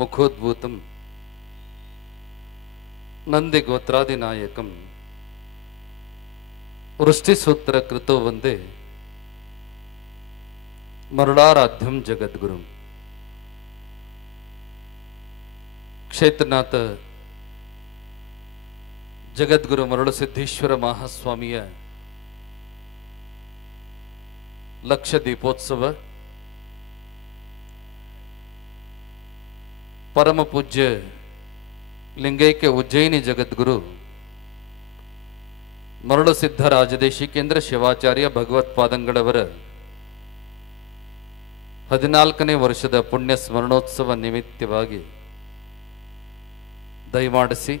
ಮುಖೋದ್ಭೂತಂ ನಂದಿ ಗೋತ್ರಾದಿನಾಯಕಂ ವೃಷ್ಟಿಸೂತ್ರ ಕೃತೋ ವಂದೇ ಮರುಳಾರಾಧ್ಯಂ ಜಗದ್ಗುರುಂ. ಕ್ಷೇತ್ರನಾಥ ಜಗದ್ಗುರು ಮರುಳಸಿದ್ದೇಶ್ವರ ಮಹಾಸ್ವಾಮಿಯ ಲಕ್ಷ ದೀಪೋತ್ಸವ, ಪರಮ ಪೂಜ್ಯ ಲಿಂಗೈಕ್ಯ ಉಜ್ಜಯಿನಿ ಜಗದ್ಗುರು ಮರುಳಸಿದ್ಧ ರಾಜದೇಶಿಕೇಂದ್ರ ಶಿವಾಚಾರ್ಯ ಭಗವತ್ಪಾದಂಗಳವರ 14ನೇ ವರ್ಷದ ಪುಣ್ಯ ಸ್ಮರಣೋತ್ಸವ ನಿಮಿತ್ತವಾಗಿ ದಯಮಾಡಿಸಿ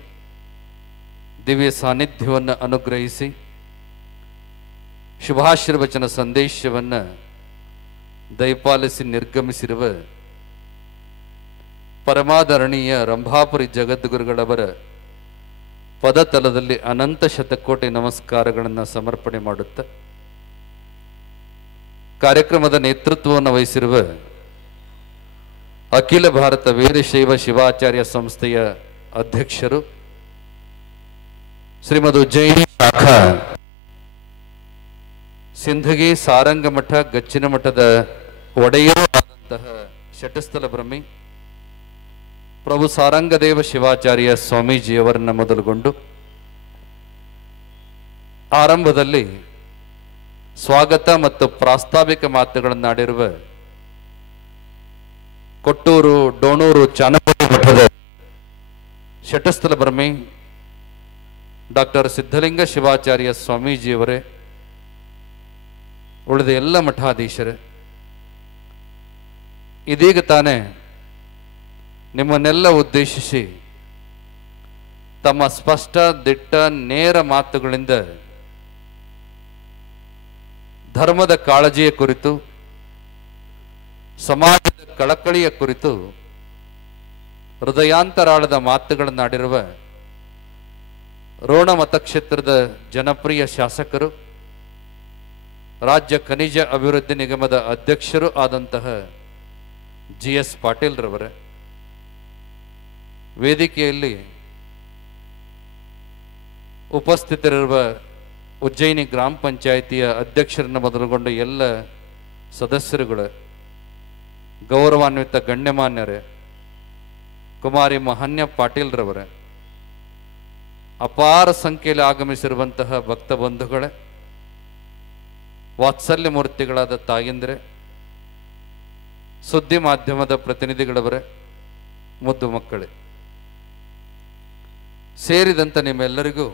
ದಿವ್ಯ ಸಾನ್ನಿಧ್ಯವನ್ನು ಅನುಗ್ರಹಿಸಿ ಶುಭಾಶೀರ್ವಚನ ಸಂದೇಶವನ್ನು ದಯಪಾಲಿಸಿ ನಿರ್ಗಮಿಸಿರುವ ಪರಮಾದರಣೀಯ ರಂಭಾಪುರಿ ಜಗದ್ಗುರುಗಳವರ ಪದತಲದಲ್ಲಿ ಅನಂತ ಶತಕೋಟಿ ನಮಸ್ಕಾರಗಳನ್ನು ಸಮರ್ಪಣೆ ಮಾಡುತ್ತಾ ಕಾರ್ಯಕ್ರಮದ ನೇತೃತ್ವವನ್ನು ವಹಿಸಿರುವ ಅಖಿಲ ಭಾರತ ವೀರಶೈವ ಶಿವಾಚಾರ್ಯ ಸಂಸ್ಥೆಯ ಅಧ್ಯಕ್ಷರು ಶ್ರೀಮದ್ ಉಜ್ಜಯಿನಿ ಶಾಖಾ ಸಿಂಧಗಿ ಸಾರಂಗ ಮಠ ಗಚ್ಚಿನ ಮಠದ ಒಡೆಯರೂ ಆದಂತಹ ಶಟಸ್ಥಲ ಬ್ರಹ್ಮಿ ಪ್ರಭು ಸಾರಂಗದೇವ ಶಿವಾಚಾರ್ಯ ಸ್ವಾಮೀಜಿಯವರನ್ನು ಮೊದಲುಗೊಂಡು ಆರಂಭದಲ್ಲಿ ಸ್ವಾಗತ ಮತ್ತು ಪ್ರಾಸ್ತಾವಿಕ ಮಾತುಗಳನ್ನಾಡಿರುವ ಕೊಟ್ಟೂರು ಡೋಣೂರು ಚಾನಪತಿ ಮಠದ ಶಟಸ್ಥಲ ಬ್ರಹ್ಮಿ ಡಾಕ್ಟರ್ ಸಿದ್ಧಲಿಂಗ ಶಿವಾಚಾರ್ಯ ಸ್ವಾಮೀಜಿಯವರೇ, ಉಳಿದ ಎಲ್ಲ ಮಠಾಧೀಶರೇ, ಇದೀಗ ತಾನೇ ನಿಮ್ಮನ್ನೆಲ್ಲ ಉದ್ದೇಶಿಸಿ ತಮ್ಮ ಸ್ಪಷ್ಟ ದಿಟ್ಟ ನೇರ ಮಾತುಗಳಿಂದ ಧರ್ಮದ ಕಾಳಜಿಯ ಕುರಿತು, ಸಮಾಜದ ಕಳಕಳಿಯ ಕುರಿತು ಹೃದಯಾಂತರಾಳದ ಮಾತುಗಳನ್ನಾಡಿರುವ ರೋಣ ಮತಕ್ಷೇತ್ರದ ಜನಪ್ರಿಯ ಶಾಸಕರು, ರಾಜ್ಯ ಖನಿಜ ಅಭಿವೃದ್ಧಿ ನಿಗಮದ ಅಧ್ಯಕ್ಷರು ಆದಂತಹ GS ಪಾಟೀಲ್ ರವರೇ, ವೇದಿಕೆಯಲ್ಲಿ ಉಪಸ್ಥಿತರಿರುವ ಉಜ್ಜಯಿನಿ ಗ್ರಾಮ ಪಂಚಾಯಿತಿಯ ಅಧ್ಯಕ್ಷರನ್ನು ಮೊದಲುಗೊಂಡು ಎಲ್ಲ ಸದಸ್ಯರುಗಳು, ಗೌರವಾನ್ವಿತ ಗಣ್ಯಮಾನ್ಯರೇ, ಕುಮಾರಿ ಮಹನ್ಯ ಪಾಟೀಲ್ ರವರೇ, ಅಪಾರ ಸಂಖ್ಯೆಯಲ್ಲಿ ಆಗಮಿಸಿರುವಂತಹ ಭಕ್ತ ಬಂಧುಗಳೇ, ವಾತ್ಸಲ್ಯ ಮೂರ್ತಿಗಳಾದ ತಾಯಂದಿರೇ, ಸುದ್ದಿ ಮಾಧ್ಯಮದ ಪ್ರತಿನಿಧಿಗಳವರೇ, ಮುದ್ದು ಮಕ್ಕಳೇ, ಸೇರಿದಂತ ನಿಮ್ಮೆಲ್ಲರಿಗೂ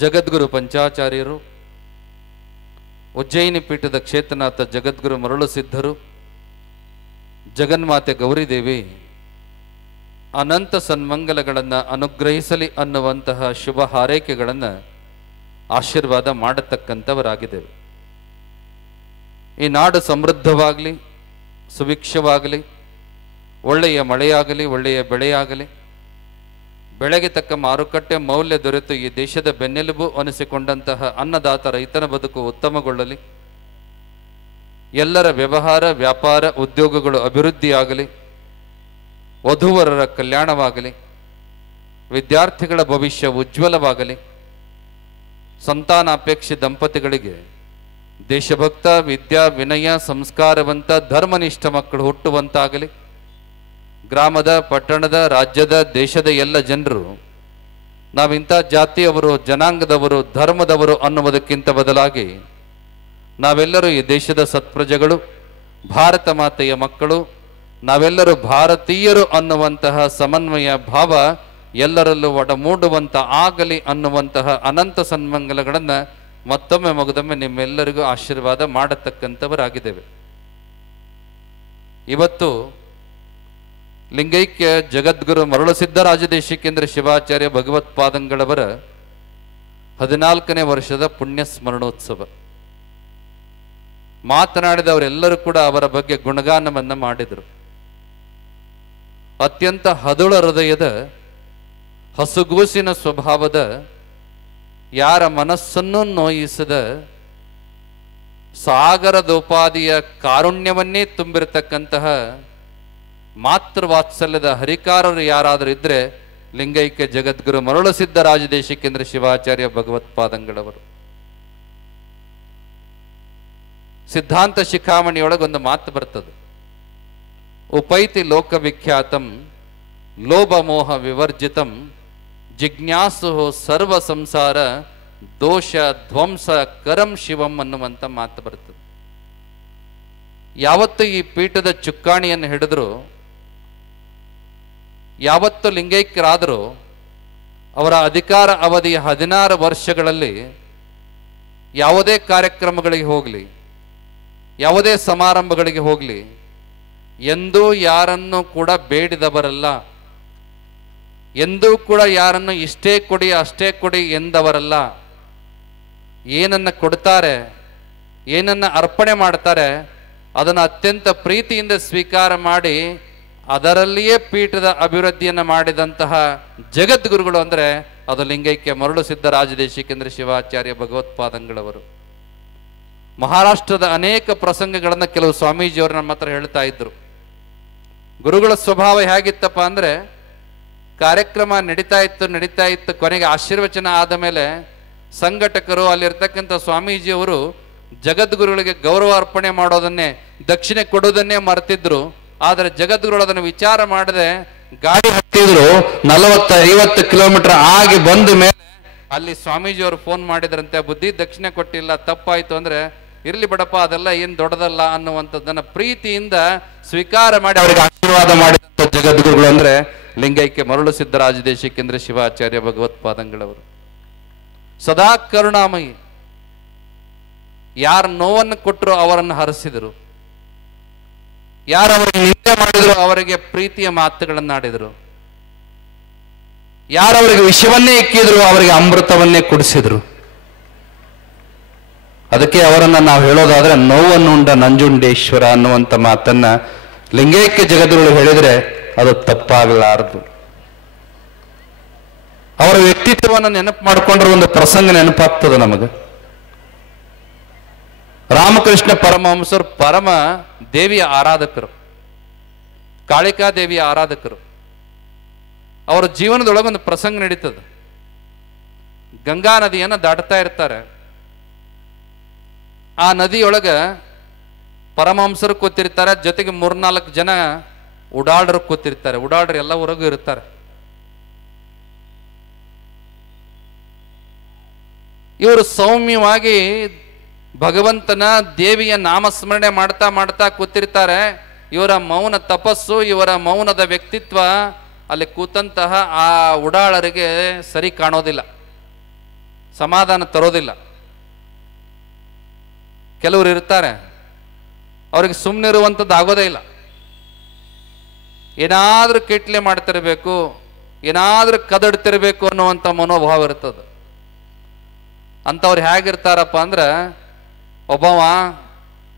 ಜಗದ್ಗುರು ಪಂಚಾಚಾರ್ಯರು, ಉಜ್ಜಯಿನಿ ಪೀಠದ ಕ್ಷೇತ್ರನಾಥ ಜಗದ್ಗುರು ಮರುಳು ಸಿದ್ಧರು, ಜಗನ್ಮಾತೆ ಗೌರಿದೇವಿ ಅನಂತ ಸನ್ಮಂಗಲಗಳನ್ನು ಅನುಗ್ರಹಿಸಲಿ ಅನ್ನುವಂತಹ ಶುಭ ಹಾರೈಕೆಗಳನ್ನು ಆಶೀರ್ವಾದ ಮಾಡತಕ್ಕಂಥವರಾಗಿದ್ದೇವೆ. ಈ ನಾಡು ಸಮೃದ್ಧವಾಗಲಿ, ಸುಭಿಕ್ಷವಾಗಲಿ, ಒಳ್ಳೆಯ ಮಳೆಯಾಗಲಿ, ಒಳ್ಳೆಯ ಬೆಳೆಯಾಗಲಿ, ಬೆಳೆಗೆ ತಕ್ಕ ಮಾರುಕಟ್ಟೆ ಮೌಲ್ಯ ದೊರೆತು ಈ ದೇಶದ ಬೆನ್ನೆಲುಬು ಅನಿಸಿಕೊಂಡಂತಹ ಅನ್ನದಾತ ರೈತನ ಬದುಕು ಉತ್ತಮಗೊಳ್ಳಲಿ, ಎಲ್ಲರ ವ್ಯವಹಾರ ವ್ಯಾಪಾರ ಉದ್ಯೋಗಗಳು ಅಭಿವೃದ್ಧಿಯಾಗಲಿ, ವಧೂವರರ ಕಲ್ಯಾಣವಾಗಲಿ, ವಿದ್ಯಾರ್ಥಿಗಳ ಭವಿಷ್ಯ ಉಜ್ವಲವಾಗಲಿ, ಸಂತಾನಾಪೇಕ್ಷಿ ದಂಪತಿಗಳಿಗೆ ದೇಶಭಕ್ತ, ವಿದ್ಯಾ ವಿನಯ ಸಂಸ್ಕಾರವಂತ ಧರ್ಮನಿಷ್ಠ ಮಕ್ಕಳು ಹುಟ್ಟುವಂತಾಗಲಿ, ಗ್ರಾಮದ ಪಟ್ಟಣದ ರಾಜ್ಯದ ದೇಶದ ಎಲ್ಲ ಜನರು ನಾವಿಂಥ ಜಾತಿಯವರು, ಜನಾಂಗದವರು, ಧರ್ಮದವರು ಅನ್ನುವುದಕ್ಕಿಂತ ಬದಲಾಗಿ ನಾವೆಲ್ಲರೂ ಈ ದೇಶದ ಸತ್ಪ್ರಜೆಗಳು, ಭಾರತ ಮಾತೆಯ ಮಕ್ಕಳು, ನಾವೆಲ್ಲರೂ ಭಾರತೀಯರು ಅನ್ನುವಂತಹ ಸಮನ್ವಯ ಭಾವ ಎಲ್ಲರಲ್ಲೂ ಒಡಮೂಡುವಂತ ಆಗಲಿ ಅನ್ನುವಂತಹ ಅನಂತ ಸನ್ಮಂಗಲಗಳನ್ನು ಮತ್ತೊಮ್ಮೆ ಮಗದೊಮ್ಮೆ ನಿಮ್ಮೆಲ್ಲರಿಗೂ ಆಶೀರ್ವಾದ ಮಾಡತಕ್ಕಂಥವರಾಗಿದ್ದೇವೆ. ಇವತ್ತು ಲಿಂಗೈಕ್ಯ ಜಗದ್ಗುರು ಮರುಳಸಿದ್ಧ ರಾಜದೇಶಿಕೇಂದ್ರ ಶಿವಾಚಾರ್ಯ ಭಗವತ್ಪಾದಂಗಳವರ 14ನೇ ವರ್ಷದ ಪುಣ್ಯ ಸ್ಮರಣೋತ್ಸವ. ಮಾತನಾಡಿದವರೆಲ್ಲರೂ ಕೂಡ ಅವರ ಬಗ್ಗೆ ಗುಣಗಾನವನ್ನು ಮಾಡಿದರು. ಅತ್ಯಂತ ಹದುಳ ಹೃದಯದ, ಹಸುಗೂಸಿನ ಸ್ವಭಾವದ, ಯಾರ ಮನಸ್ಸನ್ನು ನೋಯಿಸದ, ಸಾಗರದೋಪಾದಿಯ ಕಾರುಣ್ಯವನ್ನೇ ತುಂಬಿರತಕ್ಕಂತಹ ಮಾತೃವಾತ್ಸಲ್ಯದ ಹರಿಕಾರರು ಯಾರಾದರೂ ಇದ್ರೆ ಲಿಂಗೈಕ್ಯ ಜಗದ್ಗುರು ಮರುಳಸಿದ್ಧ ರಾಜದೇಶಿಕೇಂದ್ರ ಶಿವಾಚಾರ್ಯ ಭಗವತ್ಪಾದಂಗಳವರು. ಸಿದ್ಧಾಂತ ಶಿಖಾಮಣಿಯೊಳಗೊಂದು ಮಾತು ಬರ್ತದೆ, ಉಪೈತಿ ಲೋಕವಿಖ್ಯಾತಂ ಲೋಭಮೋಹ ವಿವರ್ಜಿತಂ ಜಿಜ್ಞಾಸು ಸರ್ವ ಸಂಸಾರ ದೋಷ ಧ್ವಂಸ ಕರಂ ಶಿವಂ ಅನ್ನುವಂಥ ಮಾತು ಬರ್ತದೆ. ಯಾವತ್ತು ಈ ಪೀಠದ ಚುಕ್ಕಾಣಿಯನ್ನು ಹಿಡಿದ್ರು, ಯಾವತ್ತು ಲಿಂಗೈಕ್ಯರಾದರೂ ಅವರ ಅಧಿಕಾರ ಅವಧಿಯ 16 ವರ್ಷಗಳಲ್ಲಿ ಯಾವುದೇ ಕಾರ್ಯಕ್ರಮಗಳಿಗೆ ಹೋಗಲಿ, ಯಾವುದೇ ಸಮಾರಂಭಗಳಿಗೆ ಹೋಗಲಿ, ಎಂದೂ ಯಾರನ್ನು ಕೂಡ ಬೇಡಿದವರಲ್ಲ, ಎಂದೂ ಕೂಡ ಯಾರನ್ನು ಇಷ್ಟೇ ಕೊಡಿ ಅಷ್ಟೇ ಕೊಡಿ ಎಂದವರಲ್ಲ. ಏನನ್ನ ಕೊಡ್ತಾರೆ, ಏನನ್ನ ಅರ್ಪಣೆ ಮಾಡ್ತಾರೆ, ಅದನ್ನು ಅತ್ಯಂತ ಪ್ರೀತಿಯಿಂದ ಸ್ವೀಕಾರ ಮಾಡಿ ಅದರಲ್ಲಿಯೇ ಪೀಠದ ಅಭಿವೃದ್ಧಿಯನ್ನು ಮಾಡಿದಂತಹ ಜಗದ್ಗುರುಗಳು ಅಂದರೆ ಅದು ಲಿಂಗೈಕ್ಯ ಮರುಳು ಸಿದ್ಧ ರಾಜದೇಶಿಕೇಂದ್ರ ಶಿವಾಚಾರ್ಯ ಭಗವತ್ಪಾದಂಗಳವರು. ಮಹಾರಾಷ್ಟ್ರದ ಅನೇಕ ಪ್ರಸಂಗಗಳನ್ನು ಕೆಲವು ಸ್ವಾಮೀಜಿಯವರು ನಮ್ಮ ಹತ್ರ ಹೇಳ್ತಾ ಇದ್ರು. ಗುರುಗಳ ಸ್ವಭಾವ ಹೇಗಿತ್ತಪ್ಪ ಅಂದರೆ, ಕಾರ್ಯಕ್ರಮ ನಡೀತಾ ಇತ್ತು, ಕೊನೆಗೆ ಆಶೀರ್ವಚನ ಆದ ಮೇಲೆ ಸಂಘಟಕರು, ಅಲ್ಲಿರ್ತಕ್ಕಂಥ ಸ್ವಾಮೀಜಿಯವರು ಜಗದ್ಗುರುಗಳಿಗೆ ಗೌರವ ಅರ್ಪಣೆ ಮಾಡೋದನ್ನೇ, ದಕ್ಷಿಣೆ ಕೊಡೋದನ್ನೇ ಮರೆತಿದ್ರು. ಆದರೆ ಜಗದ್ಗುರು ಅದನ್ನು ವಿಚಾರ ಮಾಡದೆ ಗಾಡಿ ಹತ್ತಿದ್ರು, 40-50 ಕಿಲೋಮೀಟರ್ ಆಗಿ ಬಂದ ಮೇಲೆ ಅಲ್ಲಿ ಸ್ವಾಮೀಜಿಯವರು ಫೋನ್ ಮಾಡಿದ್ರಂತೆ, ಬುದ್ಧಿ ದಕ್ಷಿಣೆ ಕೊಟ್ಟಿಲ್ಲ, ತಪ್ಪಾಯ್ತು ಅಂದ್ರೆ ಇರ್ಲಿ ಬಿಡಪ್ಪ, ಅದೆಲ್ಲ ಏನು ದೊಡ್ಡದಲ್ಲ ಅನ್ನುವಂಥದ್ದನ್ನ ಪ್ರೀತಿಯಿಂದ ಸ್ವೀಕಾರ ಮಾಡಿ ಅವರಿಗೆ ಆಶೀರ್ವಾದ ಮಾಡಿದಂಥ ಜಗದ್ಗುರುಗಳು ಅಂದ್ರೆ ಲಿಂಗೈಕ್ಯ ಮರುಳು ಸಿದ್ಧ ರಾಜದೇಶಿಕೇಂದ್ರ ಶಿವಾಚಾರ್ಯ ಭಗವತ್ಪಾದಂಗಳವರು. ಸದಾ ಕರುಣಾಮಯಿ, ಯಾರು ನೋವನ್ನು ಕೊಟ್ಟರು ಅವರನ್ನು ಹರಿಸಿದರು, ಯಾರು ಅವರಿಗೆ ನಿಂದೆ ಮಾಡಿದ್ರು ಅವರಿಗೆ ಪ್ರೀತಿಯ ಮಾತುಗಳನ್ನಾಡಿದರು, ಯಾರು ಅವರಿಗೆ ವಿಷವನ್ನೇ ಇಕ್ಕಿದ್ರು ಅವರಿಗೆ ಅಮೃತವನ್ನೇ ಕುಡಿಸಿದ್ರು. ಅದಕ್ಕೆ ಅವರನ್ನ ನಾವು ಹೇಳೋದಾದ್ರೆ ನೋವನ್ನುಂಡ ನಂಜುಂಡೇಶ್ವರ ಅನ್ನುವಂಥ ಮಾತನ್ನ ಲಿಂಗೈಕ್ಯ ಜಗದ್ಗುರು ಹೇಳಿದ್ರೆ ಅದು ತಪ್ಪಾಗಲಾರದು. ಅವರ ವ್ಯಕ್ತಿತ್ವವನ್ನು ನೆನಪು ಮಾಡಿಕೊಂಡ್ರೆ ಒಂದು ಪ್ರಸಂಗ ನೆನಪಾಗ್ತದೆ ನಮಗೆ. ರಾಮಕೃಷ್ಣ ಪರಮಹಂಸರು ಪರಮ ದೇವಿಯ ಆರಾಧಕರು, ಕಾಳಿಕಾ ದೇವಿಯ ಆರಾಧಕರು. ಅವರ ಜೀವನದೊಳಗೊಂದು ಪ್ರಸಂಗ ನಡೀತದೆ. ಗಂಗಾ ನದಿಯನ್ನು ದಾಟ್ತಾ ಇರ್ತಾರೆ. ಆ ನದಿಯೊಳಗ ಪರಮಹಂಸರು ಕೂತಿರ್ತಾರೆ, ಜೊತೆಗೆ 3-4 ಜನ ಉಡಾಳರು ಕೂತಿರ್ತಾರೆ. ಉಡಾಳರು ಎಲ್ಲ ಊರಾಗೂ ಇರ್ತಾರೆ. ಇವರು ಸೌಮ್ಯವಾಗಿ ಭಗವಂತನ ದೇವಿಯ ನಾಮಸ್ಮರಣೆ ಮಾಡ್ತಾ ಮಾಡ್ತಾ ಕೂತಿರ್ತಾರೆ. ಇವರ ಮೌನ ತಪಸ್ಸು, ಇವರ ಮೌನದ ವ್ಯಕ್ತಿತ್ವ ಅಲ್ಲಿ ಕೂತಂತಹ ಆ ಉಡಾಳರಿಗೆ ಸರಿ ಕಾಣೋದಿಲ್ಲ, ಸಮಾಧಾನ ತರೋದಿಲ್ಲ. ಕೆಲವರು ಇರ್ತಾರೆ, ಅವ್ರಿಗೆ ಸುಮ್ಮನಿರುವಂಥದ್ದು ಆಗೋದೇ ಇಲ್ಲ. ಏನಾದ್ರೂ ಕಿಟ್ಲೆ ಮಾಡ್ತಿರ್ಬೇಕು, ಏನಾದ್ರೂ ಕದಡ್ತಿರ್ಬೇಕು ಅನ್ನುವಂಥ ಮನೋಭಾವ ಇರ್ತದೆ. ಅಂಥವ್ರು ಹೇಗಿರ್ತಾರಪ್ಪ ಅಂದ್ರೆ, ಒಬ್ಬವ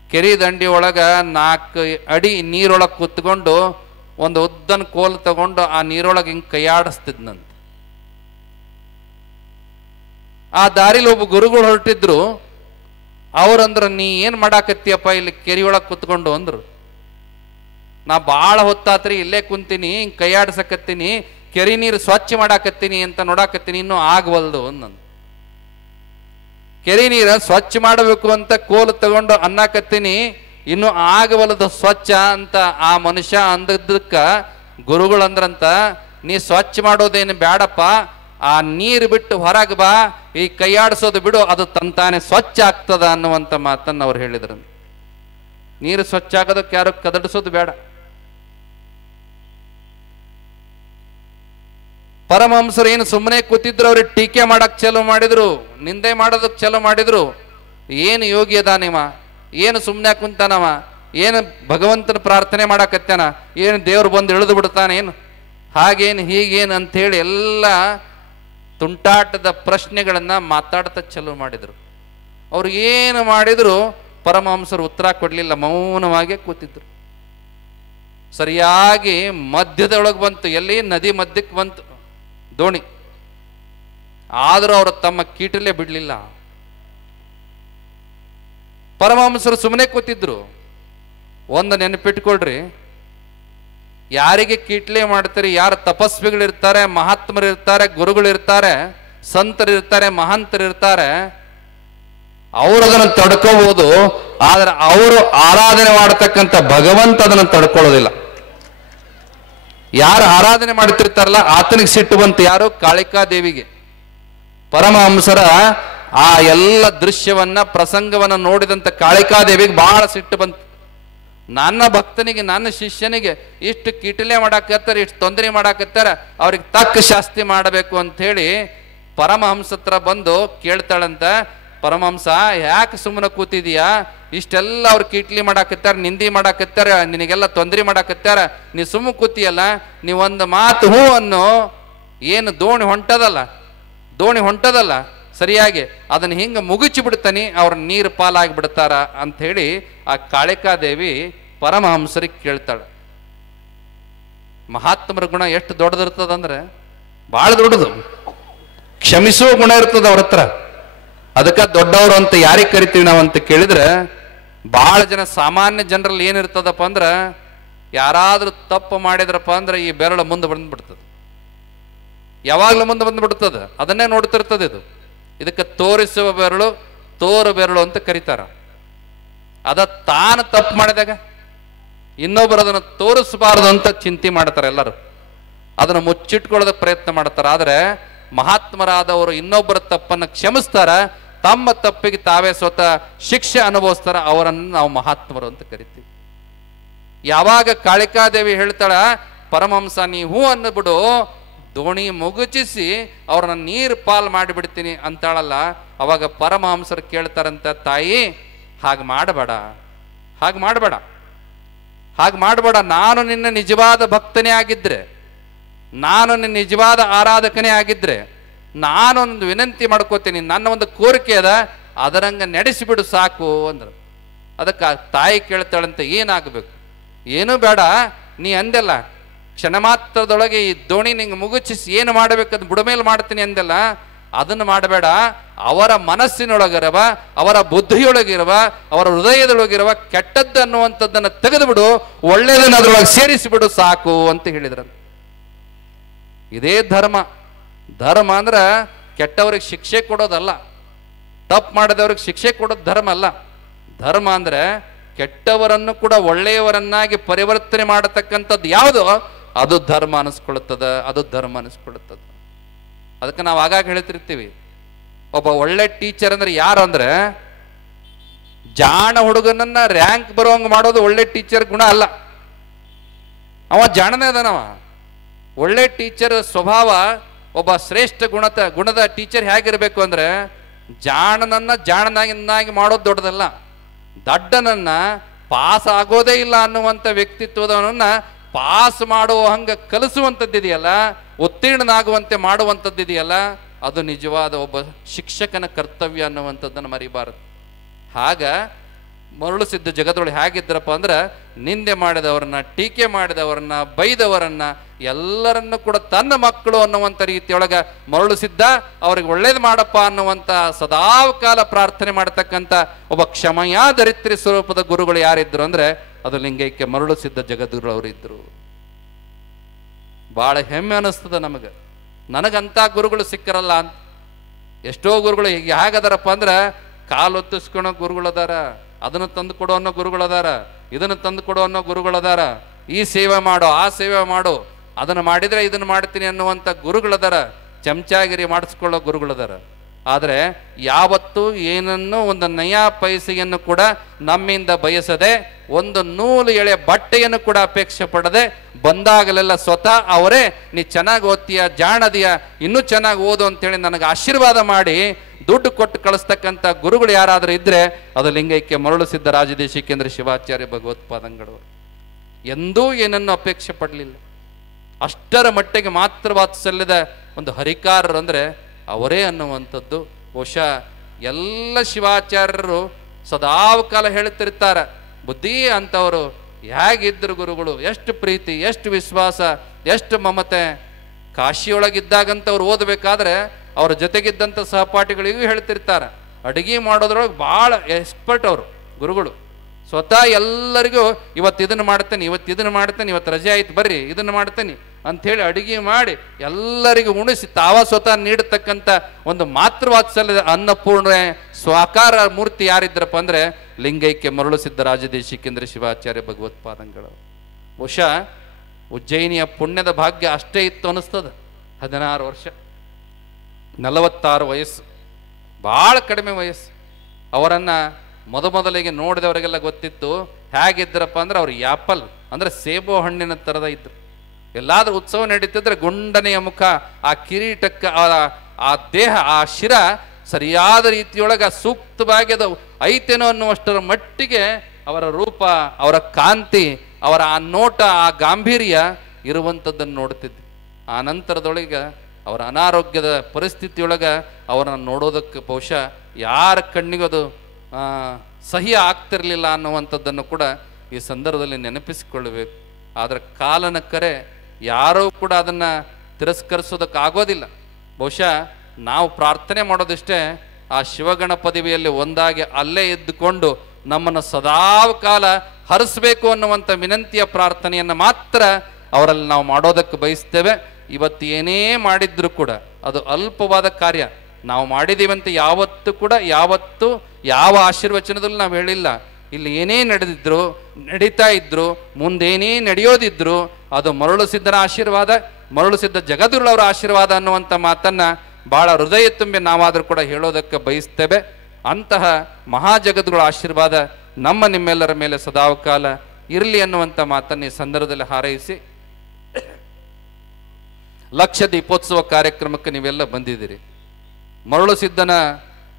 ಕೆರೆ ದಂಡಿ ಒಳಗ 4 ಅಡಿ ನೀರೊಳಗೆ ಕೂತ್ಕೊಂಡು ಒಂದು ಉದ್ದನ ಕೋಲ್ ತಗೊಂಡು ಆ ನೀರೊಳಗೆ ಹಿಂಗೆ ಕೈಯಾಡಿಸ್ತಿದ್ನಂತ. ಆ ದಾರಿಲಿ ಒಬ್ಬ ಗುರುಗಳು ಹೊರಟಿದ್ರು. ಅವ್ರಂದ್ರ, ನೀ ಏನ್ ಮಾಡಾಕತ್ತೀಯಪ್ಪ ಇಲ್ಲಿ ಕೆರೆಯೊಳಗೆ ಕೂತ್ಕೊಂಡು ಅಂದ್ರು. ನಾ ಭಾಳ ಹೊತ್ತಾತ್ರಿ ಇಲ್ಲೇ ಕುಂತೀನಿ, ಹಿಂಗೆ ಕೈಯಾಡ್ಸಕತ್ತೀನಿ, ಕೆರೆ ನೀರು ಸ್ವಚ್ಛ ಮಾಡಾಕತ್ತೀನಿ ಅಂತ ನೋಡಾಕತ್ತೀನಿ, ಇನ್ನೂ ಆಗವಲ್ದು ಅಂದಂತ. ಕೆರೆ ನೀರ ಸ್ವಚ್ಛ ಮಾಡಬೇಕು ಅಂತ ಕೋಲು ತಗೊಂಡು ಅನ್ನಕತ್ತೀನಿ, ಇನ್ನು ಆಗವಲ್ಲದ ಸ್ವಚ್ಛ ಅಂತ ಆ ಮನುಷ್ಯ ಅಂದದ್ದಕ್ಕ ಗುರುಗಳಂದ್ರಂತ, ನೀ ಸ್ವಚ್ಛ ಮಾಡೋದೇನು ಬ್ಯಾಡಪ್ಪ, ಆ ನೀರು ಬಿಟ್ಟು ಹೊರಗೆ ಬಾ, ಈ ಕೈಯಾಡಿಸೋದು ಬಿಡು, ಅದು ತಂತಾನೆ ಸ್ವಚ್ಛ ಆಗ್ತದ ಅನ್ನುವಂಥ ಮಾತನ್ನು ಅವ್ರು ಹೇಳಿದ್ರು. ನೀರು ಸ್ವಚ್ಛ ಆಗೋದಕ್ಕೆ ಯಾರು ಕದಡಿಸೋದು ಬೇಡ. ಪರಮಹಂಸರು ಏನು ಸುಮ್ಮನೆ ಕೂತಿದ್ರು, ಅವ್ರಿಗೆ ಟೀಕೆ ಮಾಡಕ್ ಚಲೋ ಮಾಡಿದ್ರು, ನಿಂದೆ ಮಾಡೋದಕ್ಕೆ ಚಲೋ ಮಾಡಿದ್ರು. ಏನು ಯೋಗಿ ಅದಾನಿವ, ಏನು ಸುಮ್ಮನೆ ಕುಂತಾನವ, ಏನು ಭಗವಂತನ ಪ್ರಾರ್ಥನೆ ಮಾಡಕತ್ತಾನ, ಏನು ದೇವ್ರು ಬಂದು ಇಳಿದು ಬಿಡ್ತಾನೆ, ಏನು ಹಾಗೇನು ಹೀಗೇನು ಅಂಥೇಳಿ ಎಲ್ಲ ತುಂಟಾಟದ ಪ್ರಶ್ನೆಗಳನ್ನ ಮಾತಾಡ್ತಾ ಚಲೋ ಮಾಡಿದ್ರು. ಅವ್ರು ಏನು ಮಾಡಿದ್ರು ಪರಮಹಂಸರು ಉತ್ತರ ಕೊಡ್ಲಿಲ್ಲ, ಮೌನವಾಗಿ ಕೂತಿದ್ರು. ಸರಿಯಾಗಿ ಮಧ್ಯದೊಳಗೆ ಬಂತು, ಎಲ್ಲಿ ನದಿ ಮಧ್ಯಕ್ಕೆ ಬಂತು ದೋಣಿ. ಆದರೂ ಅವರು ತಮ್ಮ ಕೀಟಲ್ಲೇ ಬಿಡ್ಲಿಲ್ಲ. ಪರಮಹಂಸರು ಸುಮ್ಮನೆ ಕೂತಿದ್ರು. ಒಂದು ನೆನಪಿಟ್ಕೊಳ್ರಿ, ಯಾರಿಗೆ ಕೀಟ್ಲೆ ಮಾಡ್ತೀರಿ, ಯಾರು ತಪಸ್ವಿಗಳಿರ್ತಾರೆ, ಮಹಾತ್ಮರಿರ್ತಾರೆ, ಗುರುಗಳಿರ್ತಾರೆ, ಸಂತರಿರ್ತಾರೆ, ಮಹಾಂತರಿರ್ತಾರೆ, ಅವರು ಅದನ್ನು ತಡ್ಕೋಬಹುದು. ಆದ್ರೆ ಅವರು ಆರಾಧನೆ ಮಾಡತಕ್ಕಂಥ ಭಗವಂತ ಅದನ್ನು ತಡ್ಕೊಳ್ಳೋದಿಲ್ಲ. ಯಾರು ಆರಾಧನೆ ಮಾಡ್ತಿರ್ತಾರಲ್ಲ ಆತನಿಗೆ ಸಿಟ್ಟು ಬಂತು. ಯಾರು? ಕಾಳಿಕಾದೇವಿಗೆ. ಪರಮಹಂಸರ ಆ ಎಲ್ಲ ದೃಶ್ಯವನ್ನ ಪ್ರಸಂಗವನ್ನ ನೋಡಿದಂತ ಕಾಳಿಕಾದೇವಿಗೆ ಬಹಳ ಸಿಟ್ಟು ಬಂತು. ನನ್ನ ಭಕ್ತನಿಗೆ, ನನ್ನ ಶಿಷ್ಯನಿಗೆ ಇಷ್ಟು ಕಿಟಲೆ ಮಾಡಾಕತ್ತಾರೆ, ಇಷ್ಟು ತೊಂದರೆ ಮಾಡಾಕತ್ತಾರ, ಅವ್ರಿಗೆ ತಕ್ಕ ಶಾಸ್ತಿ ಮಾಡಬೇಕು ಅಂತ ಹೇಳಿ ಪರಮಹಂಸ ಹತ್ರ ಬಂದು ಕೇಳ್ತಾಳಂತ. ಪರಮಹಂಸ, ಯಾಕೆ ಸುಮ್ಮನೆ ಕೂತಿದೀಯಾ? ಇಷ್ಟೆಲ್ಲ ಅವ್ರು ಕಿಟ್ಲಿ ಮಾಡಾಕತ್ತಾರ, ನಿಂದಿ ಮಾಡಾಕತ್ತಾರ, ನಿನಗೆಲ್ಲ ತೊಂದರೆ ಮಾಡಾಕತ್ತಾರ, ನೀ ಸುಮ್ಮ ಕೂತಿಯಲ್ಲ, ನೀವೊಂದು ಮಾತು ಹೂ ಅನ್ನು. ಏನು ದೋಣಿ ಹೊಂಟದಲ್ಲ ಸರಿಯಾಗಿ ಅದನ್ನು ಹಿಂಗೆ ಮುಗಿಸಿ ಬಿಡ್ತಾನೆ, ಅವ್ರ ನೀರು ಪಾಲಾಗಿ ಬಿಡ್ತಾರ ಅಂತ ಹೇಳಿ ಆ ಕಾಳಿಕಾದೇವಿ ಪರಮಹಂಸರಿಗೆ ಕೇಳ್ತಾಳೆ. ಮಹಾತ್ಮರ ಗುಣ ಎಷ್ಟು ದೊಡ್ಡದಿರ್ತದಂದ್ರೆ ಬಹಳ ದೊಡ್ಡದು. ಕ್ಷಮಿಸುವ ಗುಣ ಇರ್ತದ ಅವ್ರ ಹತ್ರ. ಅದಕ್ಕೆ ದೊಡ್ಡವರು ಅಂತ ಯಾರಿಗೆ ಕರಿತೀವಿ ನಾವು ಅಂತ ಕೇಳಿದ್ರೆ, ಬಹಳ ಜನ ಸಾಮಾನ್ಯ ಜನರಲ್ಲಿ ಏನಿರ್ತದಪ್ಪ ಅಂದ್ರೆ, ಯಾರಾದ್ರೂ ತಪ್ಪು ಮಾಡಿದ್ರಪ್ಪ ಅಂದ್ರೆ ಈ ಬೆರಳು ಮುಂದೆ ಬಂದ್ಬಿಡ್ತದೆ, ಯಾವಾಗ್ಲೂ ಮುಂದೆ ಬಂದ್ಬಿಡ್ತದೆ, ಅದನ್ನೇ ನೋಡ್ತಿರ್ತದೆ. ಇದಕ್ಕೆ ತೋರಿಸುವ ಬೆರಳು, ತೋರು ಬೆರಳು ಅಂತ ಕರೀತಾರ. ಅದ ತಾನು ತಪ್ಪು ಮಾಡಿದಾಗ ಇನ್ನೊಬ್ಬರು ಅದನ್ನು ತೋರಿಸಬಾರದು ಅಂತ ಚಿಂತೆ ಮಾಡ್ತಾರೆ. ಎಲ್ಲರೂ ಅದನ್ನು ಮುಚ್ಚಿಟ್ಕೊಳ್ಳೋದಕ್ಕೆ ಪ್ರಯತ್ನ ಮಾಡ್ತಾರೆ. ಆದ್ರೆ ಮಹಾತ್ಮರಾದವರು ಇನ್ನೊಬ್ಬರ ತಪ್ಪನ್ನು ಕ್ಷಮಿಸ್ತಾರ, ತಮ್ಮ ತಪ್ಪಿಗೆ ತಾವೇ ಸ್ವತಃ ಶಿಕ್ಷೆ ಅನುಭವಿಸ್ತಾರ. ಅವರನ್ನು ನಾವು ಮಹಾತ್ಮರು ಅಂತ ಕರಿತೀವಿ. ಯಾವಾಗ ಕಾಳಿಕಾದೇವಿ ಹೇಳ್ತಾಳ, ಪರಮಹಂಸ ನೀ ಹೂ ಅನ್ನಬಿಡು, ದೋಣಿ ಮುಗುಚಿಸಿ ಅವ್ರನ್ನ ನೀರು ಪಾಲ್ ಮಾಡಿಬಿಡ್ತೀನಿ ಅಂತಾಳಲ್ಲ, ಅವಾಗ ಪರಮಹಂಸರು ಕೇಳ್ತಾರಂತ, ತಾಯಿ ಹಾಗೆ ಮಾಡಬೇಡ, ನಾನು ನಿನ್ನ ನಿಜವಾದ ಭಕ್ತನೇ ಆಗಿದ್ರೆ, ನಾನು ನಿನ್ನ ನಿಜವಾದ ಆರಾಧಕನೇ ಆಗಿದ್ರೆ, ನಾನೊಂದು ವಿನಂತಿ ಮಾಡ್ಕೋತೀನಿ, ನನ್ನ ಒಂದು ಕೋರಿಕೆ ಅದ, ಅದರಂಗ ನಡೆಸಿಬಿಡು ಸಾಕು ಅಂದ್ರು. ಅದಕ್ಕೆ ತಾಯಿ ಕೇಳ್ತಾಳಂತೆ, ಏನಾಗಬೇಕು? ಏನೂ ಬೇಡ, ನೀ ಅಂದೆಲ್ಲ ಕ್ಷಣ ಮಾತ್ರದೊಳಗೆ ಈ ದೋಣಿ ನಿಂಗೆ ಮುಗುಚಿಸಿ ಏನು ಮಾಡಬೇಕಂತ ಬುಡಮೇಲೆ ಮಾಡ್ತೀನಿ ಅಂದೆಲ್ಲ, ಅದನ್ನು ಮಾಡಬೇಡ. ಅವರ ಮನಸ್ಸಿನೊಳಗಿರುವ, ಅವರ ಬುದ್ಧಿಯೊಳಗಿರುವ, ಅವರ ಹೃದಯದೊಳಗಿರುವ ಕೆಟ್ಟದ್ದು ಅನ್ನುವಂಥದ್ದನ್ನು ತೆಗೆದುಬಿಡು, ಒಳ್ಳೆಯದನ್ನು ಅದರೊಳಗೆ ಸೇರಿಸಿಬಿಡು ಸಾಕು ಅಂತ ಹೇಳಿದ್ರು. ಇದೇ ಧರ್ಮ ಅಂದ್ರೆ ಕೆಟ್ಟವ್ರಿಗೆ ಶಿಕ್ಷೆ ಕೊಡೋದಲ್ಲ, ತಪ್ಪು ಮಾಡಿದವ್ರಿಗೆ ಶಿಕ್ಷೆ ಕೊಡೋದು ಧರ್ಮ ಅಲ್ಲ. ಧರ್ಮ ಅಂದ್ರೆ ಕೆಟ್ಟವರನ್ನು ಕೂಡ ಒಳ್ಳೆಯವರನ್ನಾಗಿ ಪರಿವರ್ತನೆ ಮಾಡತಕ್ಕಂಥದ್ದು ಯಾವುದು, ಅದು ಧರ್ಮ ಅನಿಸ್ಕೊಳ್ಳುತ್ತದೆ. ಅದಕ್ಕೆ ನಾವು ಆಗಾಗ ಹೇಳ್ತಿರ್ತೀವಿ, ಒಬ್ಬ ಒಳ್ಳೆ ಟೀಚರ್ ಅಂದ್ರೆ ಯಾರು ಅಂದ್ರೆ, ಜಾಣ ಹುಡುಗನನ್ನ ರ್ಯಾಂಕ್ ಬರುವಂಗೆ ಮಾಡೋದು ಒಳ್ಳೆ ಟೀಚರ್ ಗುಣ ಅಲ್ಲ. ಅವ ಜಾಣನೇ ಅದನವ. ಒಳ್ಳೆ ಟೀಚರ್ ಸ್ವಭಾವ, ಒಬ್ಬ ಶ್ರೇಷ್ಠ ಗುಣದ ಟೀಚರ್ ಹೇಗಿರ್ಬೇಕು ಅಂದ್ರೆ, ಜಾಣನಾಗಿ ಮಾಡೋದು ದೊಡ್ಡದಲ್ಲ, ದಡ್ಡನನ್ನ ಪಾಸ್ ಆಗೋದೇ ಇಲ್ಲ ಅನ್ನುವಂಥ ವ್ಯಕ್ತಿತ್ವದವನನ್ನ ಪಾಸ್ ಮಾಡುವ ಹಂಗ ಕಲಿಸುವಂಥದ್ದಿದೆಯಲ್ಲ, ಉತ್ತೀರ್ಣನಾಗುವಂತೆ ಮಾಡುವಂಥದ್ದಿದೆಯಲ್ಲ, ಅದು ನಿಜವಾದ ಒಬ್ಬ ಶಿಕ್ಷಕನ ಕರ್ತವ್ಯ ಅನ್ನುವಂಥದ್ದನ್ನು ಮರಿಬಾರದು. ಆಗ ಮರಳು ಸಿದ್ಧ ಜಗದೊಳಗೆ ಹೇಗಿದ್ರಪ್ಪ ಅಂದ್ರೆ, ನಿಂದೆ ಮಾಡಿದವರನ್ನ, ಟೀಕೆ ಮಾಡಿದವರನ್ನ, ಬೈದವರನ್ನ ಎಲ್ಲರನ್ನು ಕೂಡ ತನ್ನ ಮಕ್ಕಳು ಅನ್ನುವಂಥ ರೀತಿಯೊಳಗೆ ಮರಳು ಸಿದ್ಧ ಅವ್ರಿಗೆ ಒಳ್ಳೇದು ಮಾಡಪ್ಪ ಅನ್ನುವಂಥ ಸದಾಕಾಲ ಪ್ರಾರ್ಥನೆ ಮಾಡತಕ್ಕಂಥ ಒಬ್ಬ ಕ್ಷಮಯಾಧರಿತ್ರಿ ಸ್ವರೂಪದ ಗುರುಗಳು ಯಾರಿದ್ರು ಅಂದ್ರೆ, ಅದು ಲಿಂಗೈಕ್ಯ ಮರಳು ಸಿದ್ಧ ಜಗದ್ಗುರು ಅವರಿದ್ರು. ಬಹಳ ಹೆಮ್ಮೆ ಅನಿಸ್ತದ ನನಗಂತ ಗುರುಗಳು ಸಿಕ್ಕರಲ್ಲ ಅಂತ. ಎಷ್ಟೋ ಗುರುಗಳು ಹೇಗದಾರಪ್ಪ ಅಂದ್ರೆ, ಕಾಲೊತ್ತಿಸ್ಕೊಳೋ ಗುರುಗಳದಾರ, ಅದನ್ನು ತಂದು ಕೊಡೋ ಅನ್ನೋ ಗುರುಗಳದಾರ, ಇದನ್ನು ತಂದು ಕೊಡೋ ಅನ್ನೋ ಗುರುಗಳದಾರ, ಈ ಸೇವೆ ಮಾಡೋ, ಆ ಸೇವೆ ಮಾಡೋ, ಅದನ್ನು ಮಾಡಿದ್ರೆ ಇದನ್ನು ಮಾಡ್ತೀನಿ ಅನ್ನುವಂಥ ಗುರುಗಳದಾರ, ಚಮಚಾಗಿರಿ ಮಾಡಿಸ್ಕೊಳ್ಳೋ ಗುರುಗಳದಾರ. ಆದರೆ ಯಾವತ್ತೂ ಏನನ್ನು ಒಂದು ನಯಾ ಪೈಸೆಯನ್ನು ಕೂಡ ನಮ್ಮಿಂದ ಬಯಸದೆ, ಒಂದು ನೂಲು ಎಳೆ ಬಟ್ಟೆಯನ್ನು ಕೂಡ ಅಪೇಕ್ಷೆ ಪಡದೆ, ಬಂದಾಗಲೆಲ್ಲ ಸ್ವತಃ ಅವರೇ ನೀ ಚೆನ್ನಾಗಿ ಓದ್ತೀಯ, ಜಾಣದಿಯ, ಇನ್ನೂ ಚೆನ್ನಾಗಿ ಓದು ಅಂತೇಳಿ ನನಗೆ ಆಶೀರ್ವಾದ ಮಾಡಿ ದುಡ್ಡು ಕೊಟ್ಟು ಕಳಿಸ್ತಕ್ಕಂಥ ಗುರುಗಳು ಯಾರಾದರೂ ಇದ್ರೆ ಅದು ಲಿಂಗೈಕ್ಯ ಮರಳು ಸಿದ್ಧ ರಾಜದೇಶಿಕೇಂದ್ರ ಶಿವಾಚಾರ್ಯ ಭಗವತ್ಪಾದಂಗಳವರು. ಎಂದೂ ಏನನ್ನು ಅಪೇಕ್ಷೆ ಪಡಲಿಲ್ಲ. ಅಷ್ಟರ ಮಟ್ಟಿಗೆ ಮಾತ್ರ ವಾತ್ಸಲ್ಯದ ಒಂದು ಹರಿಕಾರರು ಅಂದರೆ ಅವರೇ ಅನ್ನುವಂಥದ್ದು. ಬಹುಶಃ ಎಲ್ಲ ಶಿವಾಚಾರ್ಯರು ಸದಾಕಾಲ ಹೇಳ್ತಿರ್ತಾರೆ, ಬುದ್ಧಿ ಅಂತವರು ಹೇಗಿದ್ರು ಗುರುಗಳು, ಎಷ್ಟು ಪ್ರೀತಿ, ಎಷ್ಟು ವಿಶ್ವಾಸ, ಎಷ್ಟು ಮಮತೆ. ಕಾಶಿಯೊಳಗಿದ್ದಾಗಂತವ್ರು ಓದಬೇಕಾದ್ರೆ ಅವ್ರ ಜೊತೆಗಿದ್ದಂಥ ಸಹಪಾಠಿಗಳಿಗೂ ಹೇಳ್ತಿರ್ತಾರೆ, ಅಡುಗೆ ಮಾಡೋದ್ರೊಳಗೆ ಭಾಳ ಎಕ್ಸ್ಪರ್ಟ್ ಅವರು ಗುರುಗಳು. ಸ್ವತಃ ಎಲ್ಲರಿಗೂ ಇವತ್ತು ಇದನ್ನು ಮಾಡ್ತೇನೆ, ಇವತ್ತು ರಜೆ ಆಯ್ತು ಬರ್ರಿ ಇದನ್ನು ಮಾಡ್ತೇನೆ ಅಂಥೇಳಿ ಅಡುಗೆ ಮಾಡಿ ಎಲ್ಲರಿಗೂ ಉಣಿಸಿ ತಾವ ಸ್ವತಃ ನೀಡತಕ್ಕಂಥ ಒಂದು ಮಾತೃವಾತ್ಸಲ್ಯದ ಅನ್ನಪೂರ್ಣ ಸ್ವಾಕಾರ ಮೂರ್ತಿ ಯಾರಿದ್ರಪ್ಪ ಅಂದರೆ ಲಿಂಗೈಕ್ಯ ಮರಳು ಸಿದ್ಧ ರಾಜದೇಶಿಕೇಂದ್ರ ಶಿವಾಚಾರ್ಯ ಭಗವತ್ಪಾದಂಗಳು. ಬಹುಶಃ ಉಜ್ಜಯಿನಿಯ ಪುಣ್ಯದ ಭಾಗ್ಯ ಅಷ್ಟೇ ಇತ್ತು ಅನ್ನಿಸ್ತದ. 16 ವರ್ಷ, 46 ವಯಸ್ಸು, ಭಾಳ ಕಡಿಮೆ ವಯಸ್ಸು. ಅವರನ್ನು ಮೊದಲಿಗೆ ನೋಡಿದವರಿಗೆಲ್ಲ ಗೊತ್ತಿತ್ತು ಹೇಗಿದ್ದರಪ್ಪ ಅಂದ್ರೆ ಅವ್ರು ಆ್ಯಪಲ್ ಅಂದರೆ ಸೇಬು ಹಣ್ಣಿನ ಥರದ ಇದ್ರು. ಎಲ್ಲಾದ್ರೂ ಉತ್ಸವ ನಡೀತಿದ್ರೆ ಗುಂಡನೆಯ ಮುಖ, ಆ ಕಿರೀಟಕ್ಕೆ ಆ ದೇಹ, ಆ ಶಿರ ಸರಿಯಾದ ರೀತಿಯೊಳಗೆ ಸೂಕ್ತವಾಗಿ ಅದು ಐತೇನೋ ಅನ್ನುವಷ್ಟರ ಮಟ್ಟಿಗೆ ಅವರ ರೂಪ, ಅವರ ಕಾಂತಿ, ಅವರ ಆ ನೋಟ, ಆ ಗಾಂಭೀರ್ಯ ಇರುವಂಥದ್ದನ್ನು ನೋಡ್ತಿದ್ವಿ. ಆ ನಂತರದೊಳಗೆ ಅವರ ಅನಾರೋಗ್ಯದ ಪರಿಸ್ಥಿತಿಯೊಳಗೆ ಅವರನ್ನು ನೋಡೋದಕ್ಕೆ ಬಹುಶಃ ಯಾರ ಕಣ್ಣಿಗೂ ಅದು ಸಹಿ ಆಗ್ತಿರಲಿಲ್ಲ ಅನ್ನುವಂಥದ್ದನ್ನು ಕೂಡ ಈ ಸಂದರ್ಭದಲ್ಲಿ ನೆನಪಿಸಿಕೊಳ್ಳಬೇಕು. ಆದರೆ ಕಾಲನ ಕರೆ ಯಾರೂ ಕೂಡ ಅದನ್ನು ತಿರಸ್ಕರಿಸೋದಕ್ಕಾಗೋದಿಲ್ಲ. ಬಹುಶಃ ನಾವು ಪ್ರಾರ್ಥನೆ ಮಾಡೋದಿಷ್ಟೇ, ಆ ಶಿವಗಣ ಪದವಿಯಲ್ಲಿ ಒಂದಾಗಿ ಅಲ್ಲೇ ಇದ್ದುಕೊಂಡು ನಮ್ಮನ್ನು ಸದಾಕಾಲ ಹರಿಸಬೇಕು ಅನ್ನುವಂಥ ವಿನಂತಿಯ ಪ್ರಾರ್ಥನೆಯನ್ನು ಮಾತ್ರ ಅವರಲ್ಲಿ ನಾವು ಮಾಡೋದಕ್ಕೆ ಬಯಸ್ತೇವೆ. ಇವತ್ತು ಏನೇ ಮಾಡಿದ್ರು ಕೂಡ ಅದು ಅಲ್ಪವಾದ ಕಾರ್ಯ. ನಾವು ಮಾಡಿದ್ದೀವಂತ ಯಾವತ್ತು ಯಾವ ಆಶೀರ್ವಚನದಲ್ಲೂ ನಾವು ಹೇಳಿಲ್ಲ. ಇಲ್ಲಿ ಏನೇ ನಡೆದಿದ್ರು, ನಡೀತಾ ಇದ್ರು, ಮುಂದೇನೇ ನಡೆಯೋದಿದ್ರು ಅದು ಮರಳು ಸಿದ್ಧರ ಆಶೀರ್ವಾದ, ಮರಳು ಸಿದ್ಧ ಜಗದ್ಗುರುಳವರ ಆಶೀರ್ವಾದ ಅನ್ನುವಂಥ ಮಾತನ್ನು ಭಾಳ ಹೃದಯ ತುಂಬಿ ನಾವಾದರೂ ಕೂಡ ಹೇಳೋದಕ್ಕೆ ಬಯಸ್ತೇವೆ. ಅಂತಹ ಮಹಾಜಗದ್ಗುಳ ಆಶೀರ್ವಾದ ನಿಮ್ಮೆಲ್ಲರ ಮೇಲೆ ಸದಾಕಾಲ ಇರಲಿ ಅನ್ನುವಂಥ ಮಾತನ್ನು ಈ ಸಂದರ್ಭದಲ್ಲಿ ಹಾರೈಸಿ, ಲಕ್ಷ ದೀಪೋತ್ಸವ ಕಾರ್ಯಕ್ರಮಕ್ಕೆ ನೀವೆಲ್ಲ ಬಂದಿದ್ದೀರಿ. ಮರಳು ಸಿದ್ಧನ